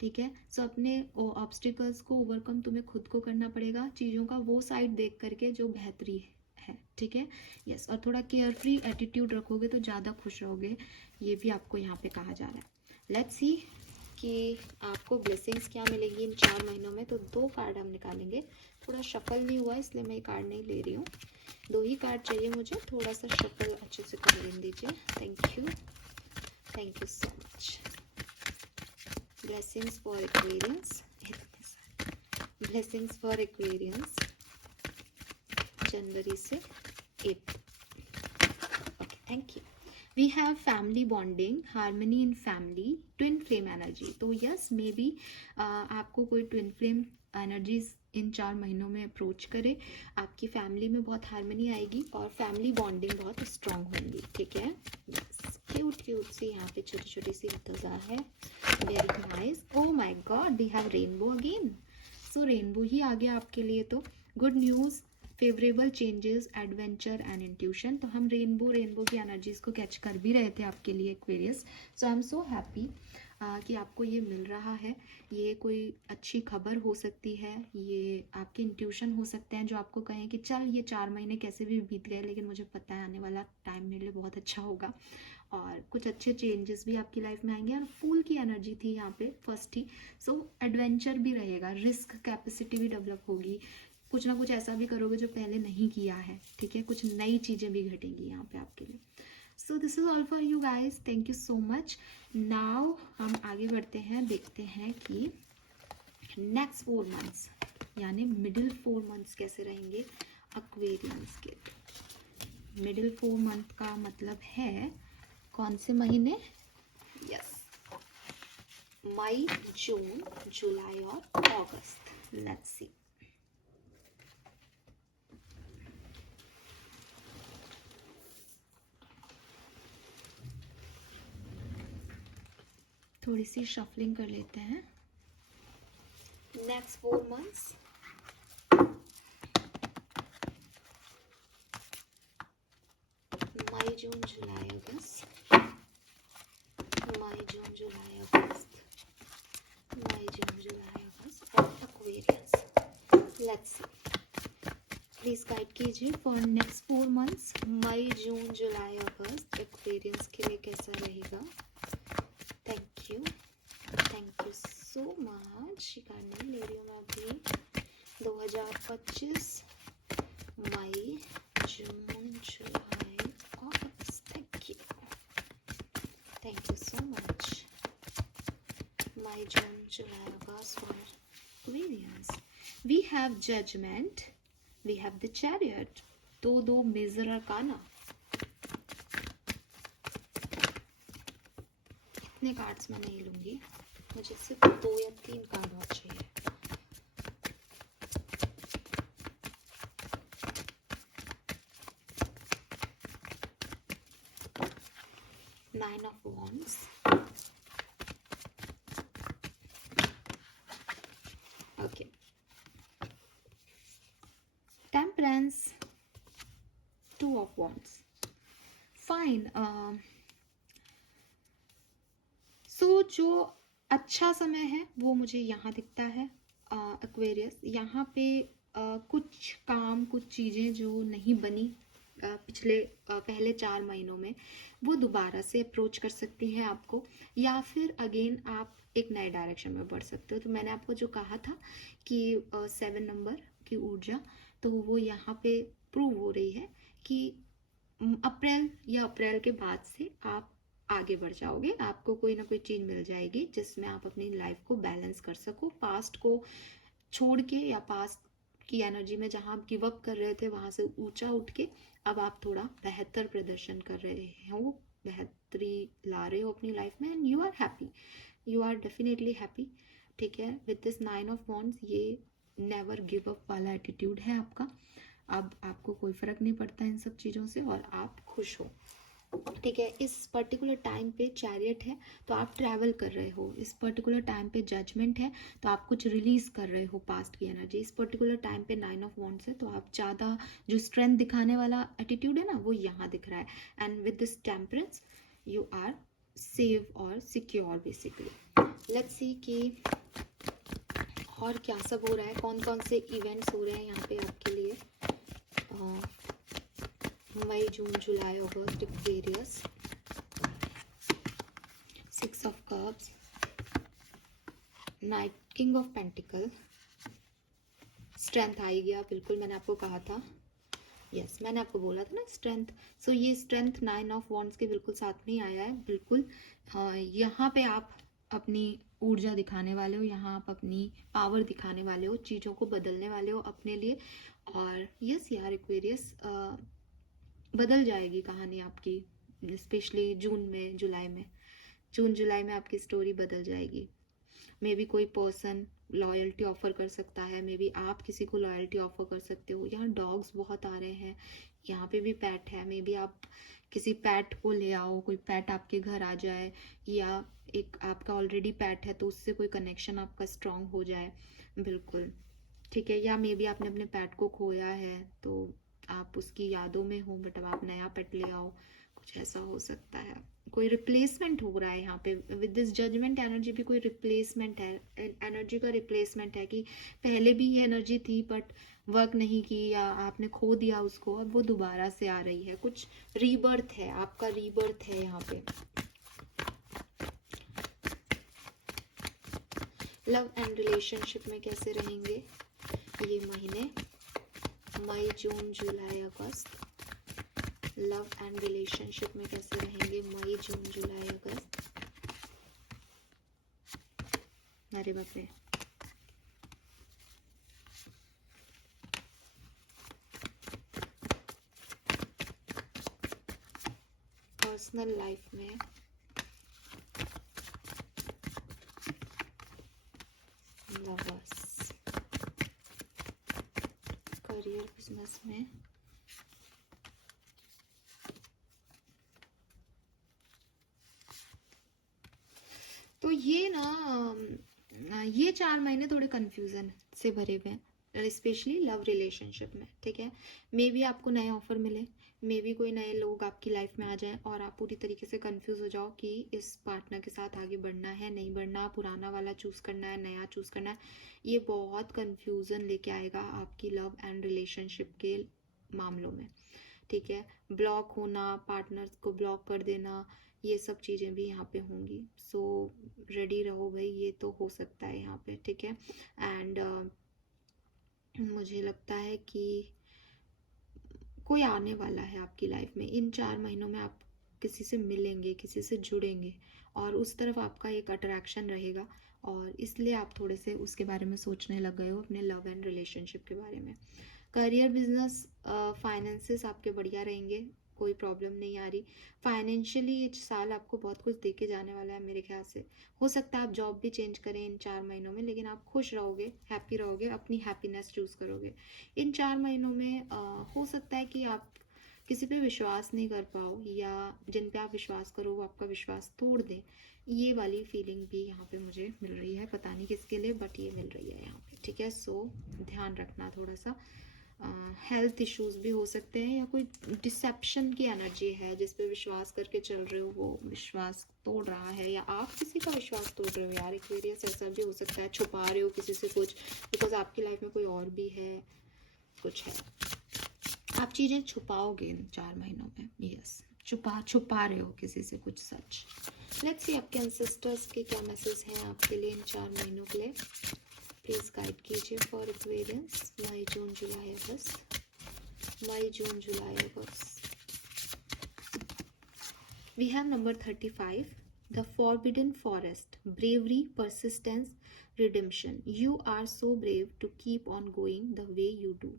ठीक है। सो अपने ऑब्स्टिकल्स को ओवरकम तुम्हें खुद को करना पड़ेगा, चीज़ों का वो साइड देख करके जो बेहतरी है, ठीक है। यस, और थोड़ा केयर फ्री एटीट्यूड रखोगे तो ज़्यादा खुश रहोगे, ये भी आपको यहाँ पे कहा जा रहा है। लेट्स सी कि आपको ब्लेसिंग्स क्या मिलेगी इन 4 महीनों में। तो 2 कार्ड हम निकालेंगे। थोड़ा शफल नहीं हुआ इसलिए मैं ये कार्ड नहीं ले रही हूँ, 2 ही कार्ड चाहिए मुझे। थोड़ा सा शफल अच्छे से कर लेने दीजिए। Thank you, thank you so much. Blessings for Aquarians. Blessings for Aquarians. जनवरी से अप्रैल। Okay, thank you. We have family bonding, harmony in family, twin flame energy. तो yes, maybe आपको कोई twin flame एनर्जीज इन 4 महीनों में approach करे। आपकी family में बहुत हारमनी आएगी और फैमिली बॉन्डिंग बहुत स्ट्रांग होंगी, ठीक है। क्यूट क्यूट सी यहाँ पे छोटी छोटी सी इंतजार है, very nice. Oh my God, we have rainbow again. So rainbow ही आ गया आपके लिए, तो good news, favourable changes, adventure and intuition. तो हम रेनबो की एनर्जीज को कैच कर भी रहे थे आपके लिए Aquarius. So I am so happy कि आपको ये मिल रहा है। ये कोई अच्छी खबर हो सकती है, ये आपके इंट्यूशन हो सकते हैं जो आपको कहें कि चल ये 4 महीने कैसे भी बीत गए, लेकिन मुझे पता है आने वाला टाइम मेरे लिए बहुत अच्छा होगा और कुछ अच्छे चेंजेस भी आपकी लाइफ में आएंगे। और फूल की एनर्जी थी यहाँ पे फर्स्ट ही। सो एडवेंचर भी रहेगा, रिस्क कैपेसिटी भी डेवलप होगी, कुछ ना कुछ ऐसा भी करोगे जो पहले नहीं किया है, ठीक है। कुछ नई चीज़ें भी घटेंगी यहाँ पे आपके लिए। So this is all for you guys, thank you so much. Now हम आगे बढ़ते हैं, देखते हैं कि नेक्स्ट 4 मंथ्स यानी मिडिल 4 मंथ्स कैसे रहेंगे एक्वेरियंस के। मिडिल 4 मंथ का मतलब है कौन से महीने? यस, मई, जून, जुलाई और अगस्त। Let's see. थोड़ी सी शफलिंग कर लेते हैं. Next 4 months. मई जून जुलाई अगस्त. मई जून जुलाई अगस्त. मई जून जुलाई अगस्त और Aquarius. Let's see. Please guide कीजिए फॉर नेक्स्ट 4 months. मई जून जुलाई अगस्त एक्वेरियस के लिए कैसा रहेगा. Thank you so much. शिकानी ले रही हूँ मैं अभी 2025 मई जून जुलाई अगस्त. Thank you so much. मई जून जुलाई अगस्त for Aquarius. We have judgement, we have the chariot. दो मेजर अरकाना. इतने कार्ड्स मैं नहीं लूंगी, मुझे सिर्फ 2 या 3 कार्ड और चाहिए. Nine of Wands. Okay. Temperance. 2 of Wands. Fine. So जो अच्छा समय है वो मुझे यहाँ दिखता है. एक्वेरियस यहाँ पे कुछ काम, कुछ चीज़ें जो नहीं बनी पिछले पहले 4 महीनों में, वो दोबारा से अप्रोच कर सकती है आपको, या फिर अगेन आप एक नए डायरेक्शन में बढ़ सकते हो. तो मैंने आपको जो कहा था कि 7 नंबर की ऊर्जा, तो वो यहाँ पे प्रूव हो रही है कि अप्रैल के बाद से आप आगे बढ़ जाओगे. आपको कोई ना कोई चीज़ मिल जाएगी जिसमें आप अपनी लाइफ को बैलेंस कर सको. पास्ट को छोड़ के या पास्ट की एनर्जी में जहाँ आप गिव अप कर रहे थे वहाँ से ऊंचा उठ के अब आप थोड़ा बेहतर प्रदर्शन कर रहे हो, बेहतरी ला रहे हो अपनी लाइफ में, and you are happy. You are definitely happy. ठीक है. विद दिस 9 of Wands ये नेवर गिव अप वाला एटीट्यूड है आपका. अब आपको कोई फर्क नहीं पड़ता इन सब चीज़ों से और आप खुश हो. ठीक है. इस पर्टिकुलर टाइम पे चैरियट है तो आप ट्रैवल कर रहे हो. इस पर्टिकुलर टाइम पे जजमेंट है तो आप कुछ रिलीज कर रहे हो पास्ट की एनर्जी. इस पर्टिकुलर टाइम पे 9 of Wands है तो आप ज़्यादा जो स्ट्रेंथ दिखाने वाला एटीट्यूड है ना वो यहाँ दिख रहा है. And with this temperance you are safe और सिक्योर बेसिकली. लेट्स सी कि और क्या सब हो रहा है, कौन कौन से इवेंट्स हो रहे हैं यहाँ पे आपके लिए. मई जून जुलाई अगस्त Aquarius. 6 of Cups. Knight, king of pentacle. Strength आ ही गया, बिल्कुल मैंने आपको कहा था. यस, मैंने आपको बोला था ना स्ट्रेंथ. सो ये स्ट्रेंथ 9 of Wands के बिल्कुल साथ में आया है. बिल्कुल यहाँ पे आप अपनी ऊर्जा दिखाने वाले हो, यहाँ आप अपनी पावर दिखाने वाले हो, चीज़ों को बदलने वाले हो अपने लिए. और यस यार एक्वेरियस, बदल जाएगी कहानी आपकी, स्पेशली जून जुलाई में आपकी स्टोरी बदल जाएगी. मे बी कोई पर्सन लॉयल्टी ऑफर कर सकता है, मे बी आप किसी को लॉयल्टी ऑफर कर सकते हो. यहाँ डॉग्स बहुत आ रहे हैं, यहाँ पे भी पैट है. मे बी आप किसी पैट को ले आओ, कोई पैट आपके घर आ जाए, या एक आपका ऑलरेडी पैट है तो उससे कोई कनेक्शन आपका स्ट्रांग हो जाए. बिल्कुल ठीक है. या मे बी आपने अपने पैट को खोया है तो आप उसकी यादों में हो, बट अब आप नया पेट ले आओ, कुछ ऐसा हो सकता है. कोई रिप्लेसमेंट हो रहा है यहाँ पे. विद दिस जजमेंट एनर्जी भी कोई रिप्लेसमेंट है, एनर्जी का रिप्लेसमेंट है कि पहले भी ये एनर्जी थी बट वर्क नहीं की या आपने खो दिया उसको, अब वो दोबारा से आ रही है. कुछ रीबर्थ है, आपका रीबर्थ है यहाँ पे. लव एंड रिलेशनशिप में कैसे रहेंगे ये महीने, मई जून जुलाई अगस्त. लव एंड रिलेशनशिप में कैसे रहेंगे मई जून जुलाई अगस्त. अरे बाप रे. पर्सनल लाइफ में लवर्स, करियर बिजनेस में तो ये ना ये 4 महीने थोड़े कन्फ्यूज़न से भरे हुए हैं, स्पेशली लव रिलेशनशिप में, ठीक है। मे बी आपको नए ऑफर मिले, मे बी कोई नए लोग आपकी लाइफ में आ जाएं और आप पूरी तरीके से कंफ्यूज हो जाओ कि इस पार्टनर के साथ आगे बढ़ना है नहीं बढ़ना, पुराना वाला चूज़ करना है नया चूज़ करना है। ये बहुत कन्फ्यूज़न लेके आएगा आपकी लव एंड रिलेशनशिप के मामलों में, ठीक है। ब्लॉक होना, पार्टनर्स को ब्लॉक कर देना, ये सब चीज़ें भी यहाँ पे होंगी। सो रेडी रहो भाई, ये तो हो सकता है यहाँ पे, ठीक है। एंड मुझे लगता है कि कोई आने वाला है आपकी लाइफ में इन 4 महीनों में। आप किसी से मिलेंगे, किसी से जुड़ेंगे और उस तरफ आपका एक अट्रैक्शन रहेगा और इसलिए आप थोड़े से उसके बारे में सोचने लग गए हो, अपने लव एंड रिलेशनशिप के बारे में। करियर, बिजनेस, फाइनेंसेस आपके बढ़िया रहेंगे, कोई प्रॉब्लम नहीं आ रही। फाइनेंशियली ये साल आपको बहुत कुछ दे के जाने वाला है मेरे ख्याल से। हो सकता है आप जॉब भी चेंज करें इन 4 महीनों में, लेकिन आप खुश रहोगे, हैप्पी रहोगे, अपनी हैप्पीनेस चूज़ करोगे। इन 4 महीनों में हो सकता है कि आप किसी पे विश्वास नहीं कर पाओ या जिन पे आप विश्वास करो वो आपका विश्वास तोड़ दें। ये वाली फीलिंग भी यहाँ पे मुझे मिल रही है, पता नहीं किसके लिए, बट ये मिल रही है यहाँ पे, ठीक है। सो ध्यान रखना थोड़ा सा। हेल्थ इश्यूज भी हो सकते हैं या कोई डिसेप्शन की एनर्जी है, जिस पे विश्वास करके चल रहे हो वो विश्वास तोड़ रहा है या आप किसी का विश्वास तोड़ रहे हो यार। एक्वेरियस ऐसा भी हो सकता है, छुपा रहे हो किसी से कुछ, बिकॉज आपकी लाइफ में कोई और भी है, कुछ है, आप चीज़ें छुपाओगे इन 4 महीनों में। यस, छुपा रहे हो किसी से कुछ सच। लेट्स सी आपके एंसेस्टर्स के क्या मैसेज हैं आपके लिए इन 4 महीनों के लिए। प्लीज गाइड कीजिए फॉर एक्वेरियंस, मई जून जुलाई अगस्त, मई जून जुलाई अगस्त। We have number 35, the forbidden forest, bravery, persistence, redemption. You are so brave to keep on going the way you do.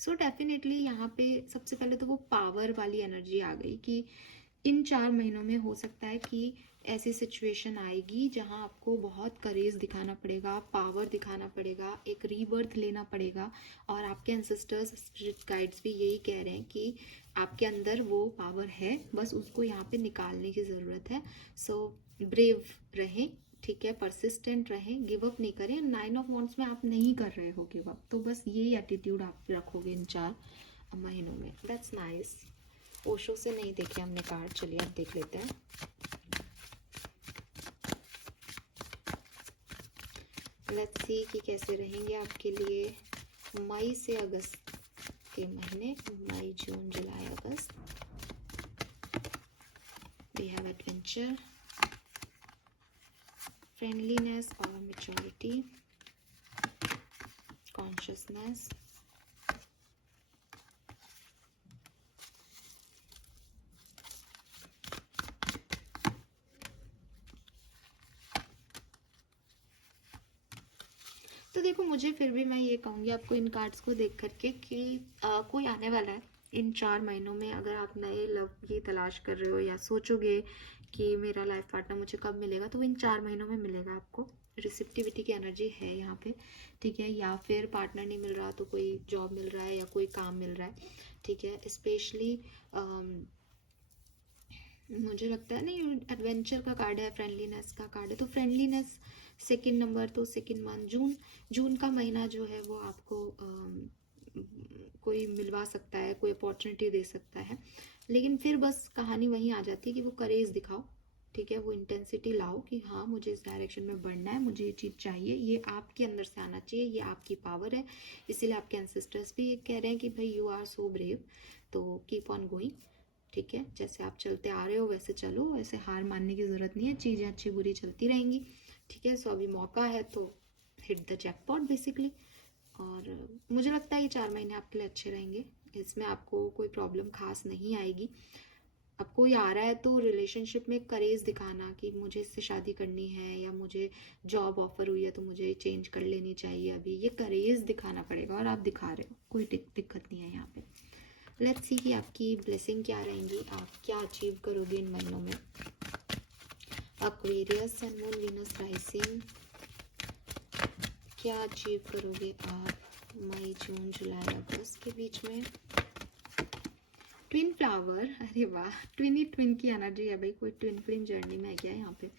So definitely यहाँ पे सबसे पहले तो वो पावर वाली एनर्जी आ गई कि इन 4 महीनों में हो सकता है कि ऐसी सिचुएशन आएगी जहाँ आपको बहुत करेज दिखाना पड़ेगा, पावर दिखाना पड़ेगा, एक रीबर्थ लेना पड़ेगा। और आपके एंसेस्टर्स, स्पिरिट गाइड्स भी यही कह रहे हैं कि आपके अंदर वो पावर है, बस उसको यहाँ पे निकालने की ज़रूरत है। सो ब्रेव रहें, ठीक है, परसिस्टेंट रहें, गिव अप नहीं करें। 9 ऑफ वॉन्ड्स में आप नहीं कर रहे हो गिव अप, तो बस यही एटीट्यूड आप रखोगे इन 4 महीनों में। That's nice. ओशो से नहीं देखे हमने कार्ड, चलिए अब देख लेते हैं। लेट्स सी कि कैसे रहेंगे आपके लिए मई से अगस्त के महीने, मई जून जुलाई अगस्त। वी हैव एडवेंचर, फ्रेंडलीनेस और मैच्योरिटी, कॉन्शियसनेस, तो देखो मुझे फिर भी मैं ये कहूँगी आपको इन कार्ड्स को देख करके कि कोई आने वाला है इन 4 महीनों में। अगर आप नए लव की तलाश कर रहे हो या सोचोगे कि मेरा लाइफ पार्टनर मुझे कब मिलेगा, तो इन 4 महीनों में मिलेगा आपको। रिसेप्टिविटी की एनर्जी है यहाँ पे, ठीक है। या फिर पार्टनर नहीं मिल रहा तो कोई जॉब मिल रहा है या कोई काम मिल रहा है, ठीक है। स्पेशली मुझे लगता है नहीं, एडवेंचर का कार्ड है, फ्रेंडलीनेस का कार्ड है, तो फ्रेंडलीनेस सेकंड नंबर, तो सेकंड मंथ जून का महीना जो है वो आपको कोई मिलवा सकता है, कोई अपॉर्चुनिटी दे सकता है। लेकिन फिर बस कहानी वहीं आ जाती है कि वो करेज दिखाओ, ठीक है, वो इंटेंसिटी लाओ कि हाँ मुझे इस डायरेक्शन में बढ़ना है, मुझे ये चीज़ चाहिए, ये आपके अंदर से आना चाहिए, ये आपकी पावर है। इसीलिए आपके एंसेस्टर्स भी कह रहे हैं कि भाई यू आर सो ब्रेव, तो कीप ऑन गोइंग, ठीक है। जैसे आप चलते आ रहे हो वैसे चलो, वैसे हार मानने की ज़रूरत नहीं है, चीज़ें अच्छी बुरी चलती रहेंगी, ठीक है। सो अभी मौका है तो हिट द जैकपॉट बेसिकली। और मुझे लगता है ये 4 महीने आपके लिए अच्छे रहेंगे, इसमें आपको कोई प्रॉब्लम खास नहीं आएगी। अब कोई आ रहा है तो रिलेशनशिप में करेज दिखाना कि मुझे इससे शादी करनी है या मुझे जॉब ऑफर हुई है तो मुझे चेंज कर लेनी चाहिए अभी, ये करेज दिखाना पड़ेगा और आप दिखा रहे हो, कोई दिक्कत नहीं है यहाँ पे। लेट्स सी कि आपकी ब्लेसिंग क्या रहेंगी, आप क्या अचीव करोगे इन महीनों में। Aquarius, sun, moon, Venus, rising, क्या अचीव करोगे आप मई जून जुलाई अगस्त के बीच में। ट्विन फ्लावर, अरे वाह, ट्विन ही ट्विन की एनर्जी है भाई, कोई ट्विन फ्लेम जर्नी में है क्या यहाँ पे।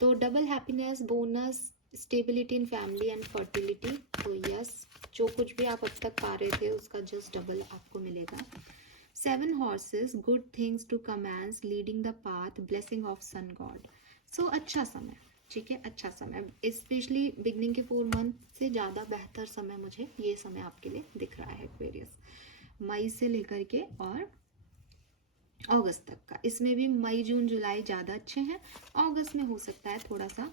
तो double happiness, bonus, stability in family and fertility. तो यस, जो कुछ भी आप अब तक पा रहे थे उसका जस्ट डबल आपको मिलेगा। 7 horses, good things to commence, leading the path, blessing of sun God. So अच्छा समय, ठीक है, अच्छा समय, स्पेशली बिगनिंग के 4 मंथ से ज़्यादा बेहतर समय मुझे ये समय आपके लिए दिख रहा है एक्वेरियस, मई से लेकर के और अगस्त तक का। इसमें भी मई जून जुलाई ज़्यादा अच्छे हैं, अगस्त में हो सकता है थोड़ा सा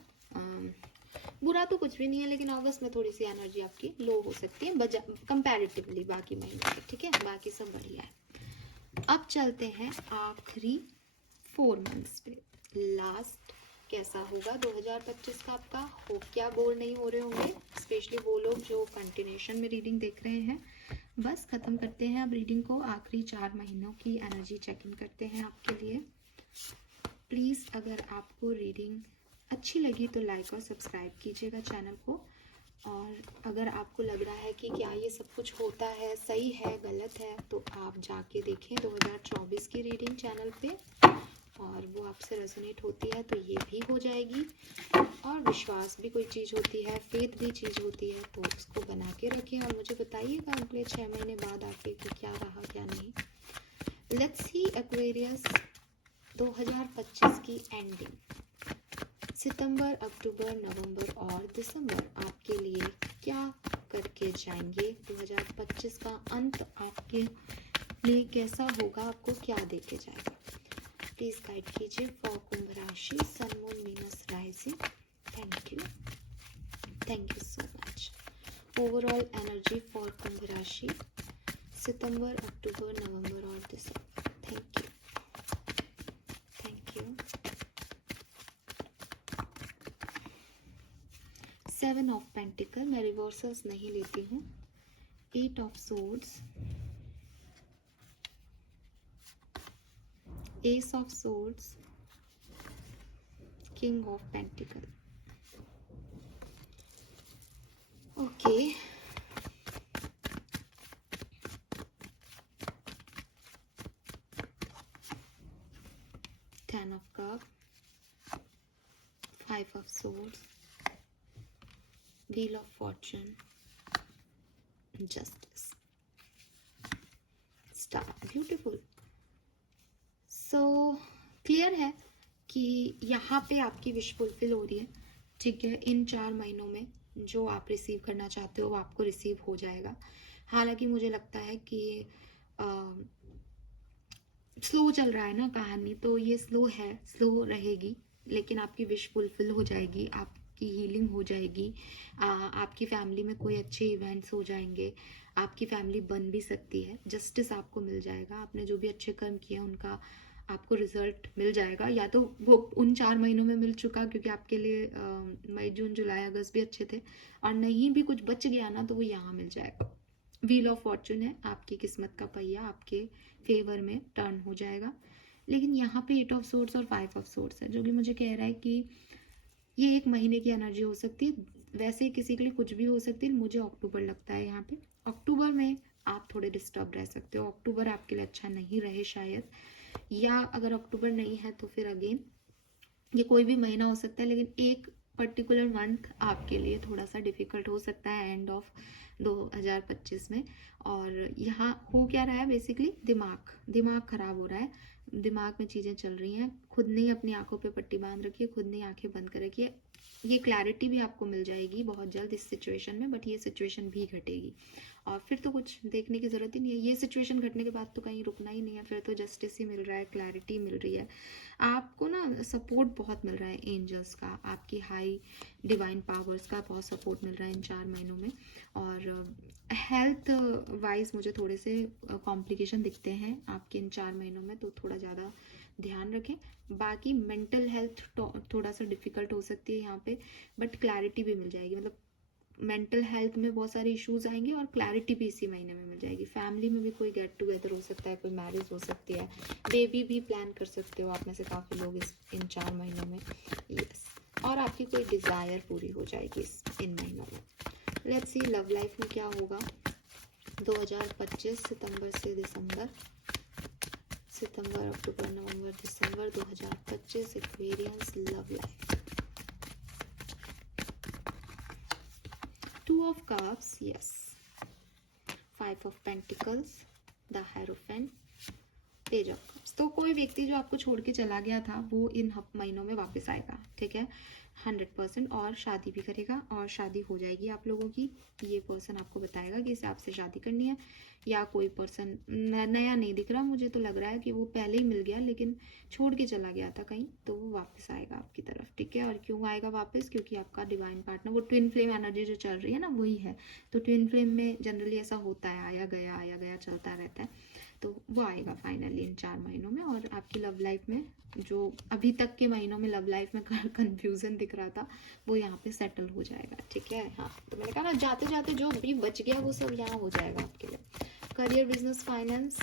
बुरा तो कुछ भी नहीं है, लेकिन अगस्त में थोड़ी सी एनर्जी आपकी लो हो सकती है कंपैरेटिवली बाकी महीनों में, ठीक है, बाकी सब बढ़िया है। अब चलते हैं आखिरी 4 मंथ्स पे, लास्ट कैसा होगा 2025 का आपका। हो क्या बोर नहीं हो रहे होंगे, स्पेशली वो लोग जो कंटिन्यूशन में रीडिंग देख रहे हैं। बस ख़त्म करते हैं अब रीडिंग को, आखिरी 4 महीनों की एनर्जी चेक इन करते हैं आपके लिए। प्लीज़ अगर आपको रीडिंग अच्छी लगी तो लाइक और सब्सक्राइब कीजिएगा चैनल को, और अगर आपको लग रहा है कि क्या ये सब कुछ होता है, सही है, गलत है, तो आप जाके देखें 2024 की रीडिंग चैनल पे, और वो आपसे रेजोनेट होती है तो ये भी हो जाएगी। और विश्वास भी कोई चीज़ होती है, फेथ भी चीज़ होती है, तो उसको बना के रखें और मुझे बताइएगा अगले 6 महीने बाद आके कि क्या रहा क्या नहीं। लेट्स सी एक्वेरियस 2025 की एंडिंग, सितंबर, अक्टूबर, नवंबर और दिसंबर आपके लिए क्या करके जाएंगे। 2025 का अंत आपके लिए कैसा होगा, आपको क्या देके जाएगा, प्लीज गाइड कीजिए फॉर कुंभ राशि, सन, मून, मीनस, rising. Thank you so much. Overall energy for कुंभ राशि, सितंबर, अक्टूबर, नवंबर और दिसंबर। Thank you, thank you. 7 of pentacle, मैं रिवर्सल्स नहीं लेती हूँ। 8 of swords, ace of swords, king of pentacle. Okay, Ten of Cups, 5 of Swords, Wheel of Fortune, Justice, Star. Beautiful. So clear है कि यहाँ पे आपकी विश फुलफिल हो रही है, ठीक है। इन 4 महीनों में जो आप रिसीव करना चाहते हो वो आपको रिसीव हो जाएगा। हालांकि मुझे लगता है कि स्लो चल रहा है ना कहानी, तो ये स्लो है, स्लो रहेगी, लेकिन आपकी विश फुलफिल हो जाएगी, आपकी हीलिंग हो जाएगी, आपकी फैमिली में कोई अच्छे इवेंट्स हो जाएंगे, आपकी फैमिली बन भी सकती है, जस्टिस आपको मिल जाएगा, आपने जो भी अच्छे कर्म किए उनका आपको रिजल्ट मिल जाएगा, या तो वो उन 4 महीनों में मिल चुका क्योंकि आपके लिए मई जून जुलाई अगस्त भी अच्छे थे, और नहीं भी कुछ बच गया ना तो वो यहाँ मिल जाएगा। व्हील ऑफ फॉर्चून है, आपकी किस्मत का पहिया आपके फेवर में टर्न हो जाएगा। लेकिन यहाँ पे 8 ऑफ सोर्ड्स और 5 ऑफ सोर्ड्स है, जो कि मुझे कह रहा है कि ये 1 महीने की एनर्जी हो सकती है, वैसे किसी के लिए कुछ भी हो सकती है। मुझे अक्टूबर लगता है यहाँ पे, अक्टूबर में आप थोड़े डिस्टर्ब रह सकते हो, अक्टूबर आपके लिए अच्छा नहीं रहे शायद, या अगर अक्टूबर नहीं है तो फिर अगेन ये कोई भी महीना हो सकता है, लेकिन एक पर्टिकुलर मंथ आपके लिए थोड़ा सा डिफिकल्ट हो सकता है एंड ऑफ 2025 में। और यहाँ हो क्या रहा है, बेसिकली दिमाग खराब हो रहा है, दिमाग में चीज़ें चल रही हैं, खुद नहीं अपनी आंखों पे पट्टी बांध रखिए, खुद नहीं आंखें बंद कर रखिए। ये क्लैरिटी भी आपको मिल जाएगी बहुत जल्द इस सिचुएशन में, बट ये सिचुएशन भी घटेगी और फिर तो कुछ देखने की ज़रूरत ही नहीं है। ये सिचुएशन घटने के बाद तो कहीं रुकना ही नहीं है, फिर तो जस्टिस ही मिल रहा है, क्लैरिटी मिल रही है आपको ना, सपोर्ट बहुत मिल रहा है एंजल्स का, आपकी हाई डिवाइन पावर्स का बहुत सपोर्ट मिल रहा है इन 4 महीनों में। और हेल्थ वाइज मुझे थोड़े से कॉम्प्लिकेशन दिखते हैं आपके इन 4 महीनों में, तो थोड़ा ज़्यादा ध्यान रखें। बाकी मेंटल हेल्थ थोड़ा सा डिफिकल्ट हो सकती है यहाँ पे, बट क्लैरिटी भी मिल जाएगी, मतलब मेंटल हेल्थ में बहुत सारे इश्यूज आएंगे और क्लैरिटी भी इसी महीने में मिल जाएगी। फैमिली में भी कोई गेट टुगेदर हो सकता है, कोई मैरिज हो सकती है, बेबी भी प्लान कर सकते हो आप में से काफ़ी लोग इन 4 महीनों में, यस। और आपकी कोई डिज़ायर पूरी हो जाएगी इन महीनों में। लेट्स सी लव लाइफ में क्या होगा 2025 सितंबर से दिसंबर, सितंबर, अक्टूबर, नवंबर, दिसंबर 2025 Aquarians love life. Of cups, yes, 5 of pentacles, the hierophant, page of cups. तो कोई व्यक्ति जो आपको छोड़ के चला गया था वो इन महीनों में वापस आएगा, ठीक है, 100%, और शादी भी करेगा और शादी हो जाएगी आप लोगों की। ये पर्सन आपको बताएगा कि इसे आपसे शादी करनी है, या कोई पर्सन नया नहीं दिख रहा, मुझे तो लग रहा है कि वो पहले ही मिल गया लेकिन छोड़ के चला गया था कहीं, तो वो वापस आएगा आपकी तरफ, ठीक है। और क्यों आएगा वापस? क्योंकि आपका डिवाइन पार्टनर, वो ट्विन फ्लेम एनर्जी जो चल रही है ना, वही है। तो ट्विन फ्लेम में जनरली ऐसा होता है, आया गया चलता रहता है। तो वो आएगा फाइनली इन 4 महीनों में। और आपकी लव लाइफ में जो अभी तक के महीनों में लव लाइफ में कंफ्यूजन दिख रहा था, वो यहाँ पे सेटल हो जाएगा, ठीक है। हाँ, तो मैंने कहा ना, जाते जाते जो भी बच गया वो सब यहाँ हो जाएगा आपके लिए। करियर, बिजनेस, फाइनेंस,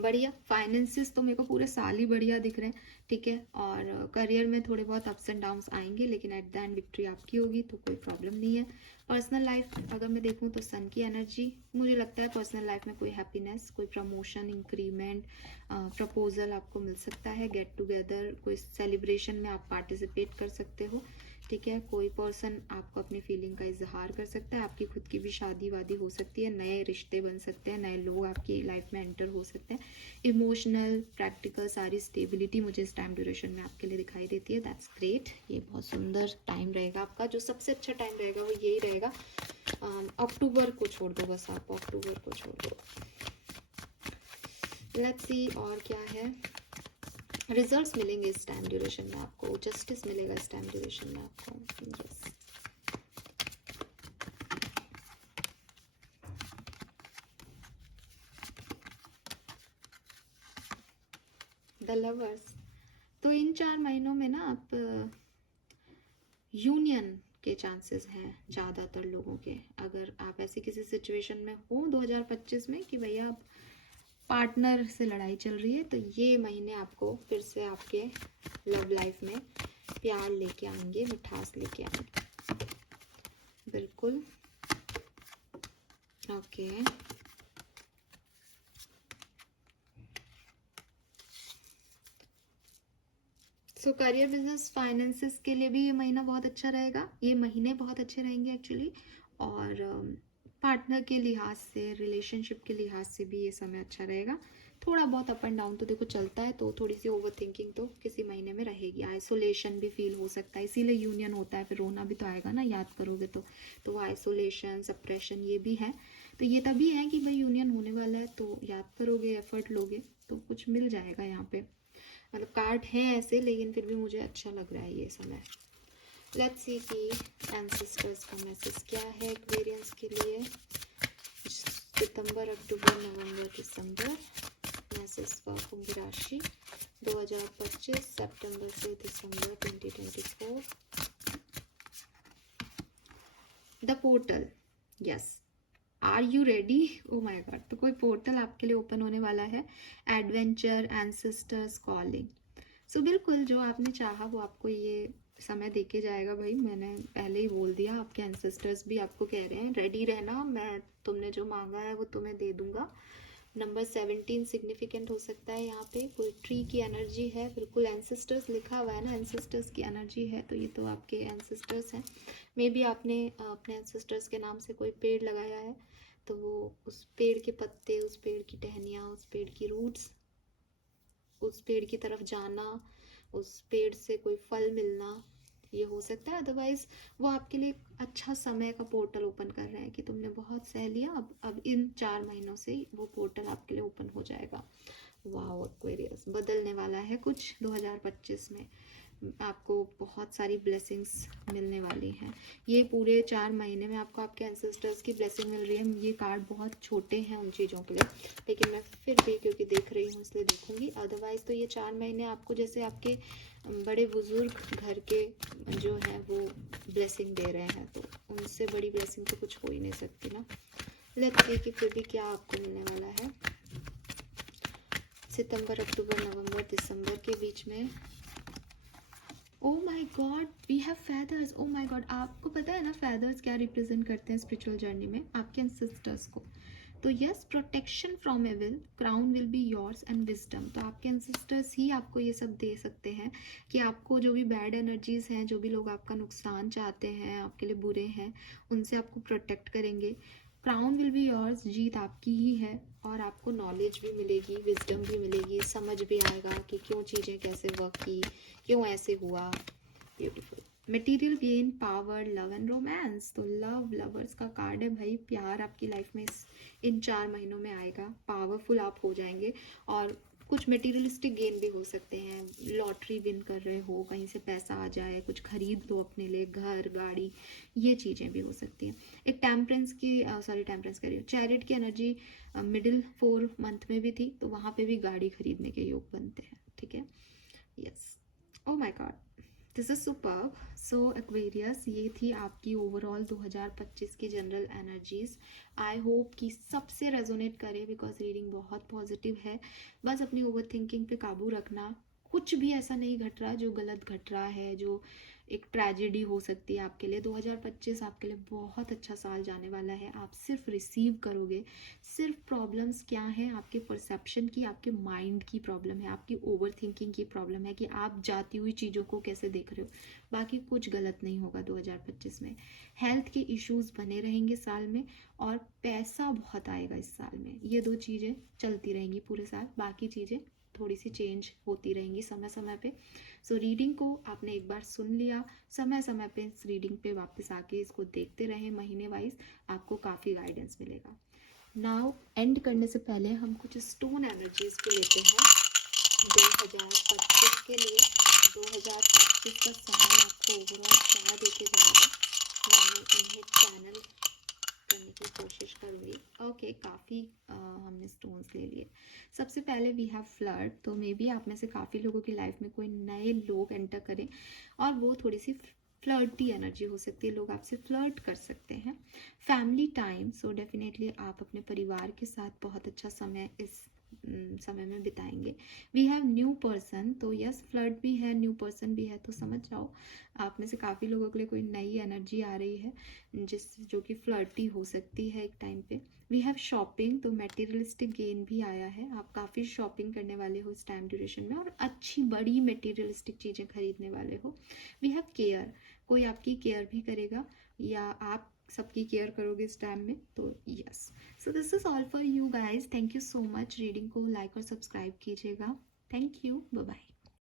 बढ़िया। फाइनेंसिस तो मेरे को पूरे साल ही बढ़िया दिख रहे हैं, ठीक है। और करियर में थोड़े बहुत अप्स एंड डाउन्स आएंगे, लेकिन एट द एंड विक्ट्री आपकी होगी, तो कोई प्रॉब्लम नहीं है। पर्सनल लाइफ अगर मैं देखूं तो सन की एनर्जी, मुझे लगता है पर्सनल लाइफ में कोई हैप्पीनेस, कोई प्रमोशन, इंक्रीमेंट, प्रपोजल आपको मिल सकता है, गेट टुगेदर, कोई सेलिब्रेशन में आप पार्टिसिपेट कर सकते हो, ठीक है। कोई पर्सन आपको अपनी फीलिंग का इजहार कर सकता है, आपकी खुद की भी शादी वादी हो सकती है, नए रिश्ते बन सकते हैं, नए लोग आपकी लाइफ में एंटर हो सकते हैं। इमोशनल, प्रैक्टिकल, सारी स्टेबिलिटी मुझे इस टाइम ड्यूरेशन में आपके लिए दिखाई देती है। That's great. ये बहुत सुंदर टाइम रहेगा आपका। जो सबसे अच्छा टाइम रहेगा वो यही रहेगा। अक्टूबर को छोड़ दो, बस आप अक्टूबर को छोड़ दो। लेट्स सी और क्या है। रिजल्ट्स मिलेंगे इस टाइम ड्यूरेशन में आपको, जस्टिस मिलेगा इस टाइम ड्यूरेशन में आपको, यस। द लवर्स, तो इन 4 महीनों में ना आप यूनियन के चांसेस हैं ज़्यादातर लोगों के। अगर आप ऐसी किसी सिचुएशन में हो 2025 में कि भैया आप पार्टनर से लड़ाई चल रही है, तो ये महीने आपको फिर से आपके लव लाइफ में प्यार लेके आएंगे, मिठास लेके आएंगे, बिल्कुल। ओके, सो करियर, बिजनेस, फाइनेंसिस के लिए भी ये महीना बहुत अच्छा रहेगा, ये महीने बहुत अच्छे रहेंगे एक्चुअली। और पार्टनर के लिहाज से, रिलेशनशिप के लिहाज से भी ये समय अच्छा रहेगा। थोड़ा बहुत अप एंड डाउन तो देखो चलता है, तो थोड़ी सी ओवर थिंकिंग तो किसी महीने में रहेगी। आइसोलेशन भी फील हो सकता है, इसीलिए यूनियन होता है, फिर रोना भी तो आएगा ना, याद करोगे तो आइसोलेशन, सप्रेशन ये भी है। तो ये तभी है कि भाई यूनियन होने वाला है, तो याद करोगे, एफर्ट लोगे तो कुछ मिल जाएगा यहाँ पे। मतलब कार्ड है ऐसे, लेकिन फिर भी मुझे अच्छा लग रहा है ये समय। लेट्स सी कि एंसेस्टर्स का मैसेज क्या है एक्वेरियंस के लिए। सितंबर, अक्टूबर, नवंबर, दिसंबर, मैसेज फॉर कुंभ राशि 2025, सितंबर से दिसंबर 2024। The portal, yes, are you ready? Oh my god, तो कोई पोर्टल आपके लिए ओपन होने वाला है। Adventure, ancestors calling. सो बिल्कुल जो आपने चाहा वो आपको ये समय देके जाएगा भाई। मैंने पहले ही बोल दिया, आपके एंसेस्टर्स भी आपको कह रहे हैं रेडी रहना, मैं तुमने जो मांगा है वो तुम्हें दे दूंगा। नंबर 17 सिग्निफिकेंट हो सकता है यहाँ पे। कोई ट्री की एनर्जी है, बिल्कुल एंसेस्टर्स लिखा हुआ है ना, एंसेस्टर्स की एनर्जी है, तो ये तो आपके एंसेस्टर्स हैं। मे बी आपने अपने एंसेस्टर्स के नाम से कोई पेड़ लगाया है, तो वो उस पेड़ के पत्ते, उस पेड़ की टहनियाँ, उस पेड़ की रूट्स, उस पेड़ की तरफ जाना, उस पेड़ से कोई फल मिलना, ये हो सकता है। अदरवाइज वो आपके लिए अच्छा समय का पोर्टल ओपन कर रहे हैं कि तुमने बहुत सह लिया, अब इन 4 महीनों से वो पोर्टल आपके लिए ओपन हो जाएगा। वाओ, एक्वेरियस बदलने वाला है कुछ 2025 में, आपको बहुत सारी ब्लेसिंग्स मिलने वाली हैं। ये पूरे 4 महीने में आपको आपके एंसेस्टर्स की ब्लेसिंग मिल रही है। ये कार्ड बहुत छोटे हैं उन चीज़ों के लिए, लेकिन मैं फिर भी क्योंकि देख रही हूँ इसलिए देखूंगी। अदरवाइज तो ये 4 महीने आपको जैसे आपके बड़े बुजुर्ग घर के जो हैं वो ब्लेसिंग दे रहे हैं, तो उनसे बड़ी ब्लेसिंग तो कुछ हो ही नहीं सकती ना। लेट्स सी कि फिर भी क्या आपको मिलने वाला है सितंबर, अक्टूबर, नवंबर, दिसंबर के बीच में। Oh my God, we have feathers. Oh my God, आपको पता है ना फेदर्स क्या रिप्रेजेंट करते हैं स्पिरिचुअल जर्नी में? आपके एंसेस्टर्स को। तो yes, protection from evil, crown will be yours and wisdom. तो आपके एंसेस्टर्स ही आपको ये सब दे सकते हैं कि आपको जो भी बैड एनर्जीज हैं, जो भी लोग आपका नुकसान चाहते हैं, आपके लिए बुरे हैं, उनसे आपको प्रोटेक्ट करेंगे। क्राउन विल बी योर्स, जीत आपकी ही है, और आपको नॉलेज भी मिलेगी, विजडम भी मिलेगी, समझ भी आएगा कि क्यों चीज़ें कैसे वर्क की, क्यों ऐसे हुआ। Beautiful. Material gain, power, love and romance. तो लव, लवर्स का कार्ड है भाई। प्यार आपकी लाइफ में इन 4 महीनों में आएगा, पावरफुल आप हो जाएंगे, और कुछ मटेरियलिस्टिक गेन भी हो सकते हैं। लॉटरी विन कर रहे हो, कहीं से पैसा आ जाए, कुछ खरीद लो अपने लिए, घर, गाड़ी, ये चीज़ें भी हो सकती हैं। एक टेम्परेंस की टेम्परेंस कह रही हूँ, चैरिट की एनर्जी मिडिल 4 मंथ में भी थी, तो वहाँ पे भी गाड़ी खरीदने के योग बनते हैं। ठीक है, yes. O my God, this is superb. So Aquarius, ये थी आपकी ओवरऑल 2025 की जनरल एनर्जीज। आई होप कि सबसे रेजोनेट करे, बिकॉज रीडिंग बहुत पॉजिटिव है। बस अपनी ओवर थिंकिंग पे काबू रखना। कुछ भी ऐसा नहीं घट रहा जो गलत घट रहा है, जो एक ट्रेजेडी हो सकती है आपके लिए। 2025 आपके लिए बहुत अच्छा साल जाने वाला है। आप सिर्फ रिसीव करोगे। सिर्फ प्रॉब्लम्स क्या है, आपके परसेप्शन की, आपके माइंड की प्रॉब्लम है, आपकी ओवर थिंकिंग की प्रॉब्लम है कि आप जाती हुई चीज़ों को कैसे देख रहे हो। बाकी कुछ गलत नहीं होगा 2025 में। हेल्थ के इश्यूज बने रहेंगे साल में, और पैसा बहुत आएगा इस साल में। ये 2 चीज़ें चलती रहेंगी पूरे साल, बाकी चीज़ें थोड़ी सी चेंज होती रहेंगी समय समय पे। सो रीडिंग को आपने एक बार सुन लिया, समय समय पे इस रीडिंग पे वापस आके इसको देखते रहें महीने वाइज, आपको काफ़ी गाइडेंस मिलेगा। नाउ एंड करने से पहले हम कुछ स्टोन एनर्जीज को लेते हैं 2025 के लिए। 2025 का समय आपको ओवरऑल क्या देके जाएगा, मैंने इन्हें चैनल करने की कोशिश करूँगी। ओके, काफ़ी हमने स्टोन्स ले लिए। सबसे पहले वी हैव फ्लर्ट। तो मे बी आप में से काफ़ी लोगों की लाइफ में कोई नए लोग एंटर करें, और वो थोड़ी सी फ्लर्टी एनर्जी हो सकती है, लोग आपसे फ्लर्ट कर सकते हैं। फैमिली टाइम, सो डेफिनेटली आप अपने परिवार के साथ बहुत अच्छा समय इस समय में बिताएंगे। वी हैव न्यू पर्सन, तो यस, फ्लर्ट भी है, न्यू पर्सन भी है, तो समझ जाओ आप में से काफ़ी लोगों के लिए कोई नई एनर्जी आ रही है, जो कि फ्लर्टी हो सकती है एक टाइम पे। वी हैव शॉपिंग, तो मटेरियलिस्टिक गेन भी आया है, आप काफ़ी शॉपिंग करने वाले हो इस टाइम ड्यूरेशन में, और अच्छी बड़ी मटेरियलिस्टिक चीज़ें खरीदने वाले हो। वी हैव केयर, कोई आपकी केयर भी करेगा, या आप सबकी केयर करोगे इस टाइम में, तो yes. So this is all for you guys. Thank you so much. Reading को लाइक और सब्सक्राइब कीजिएगा। Thank you, bye bye.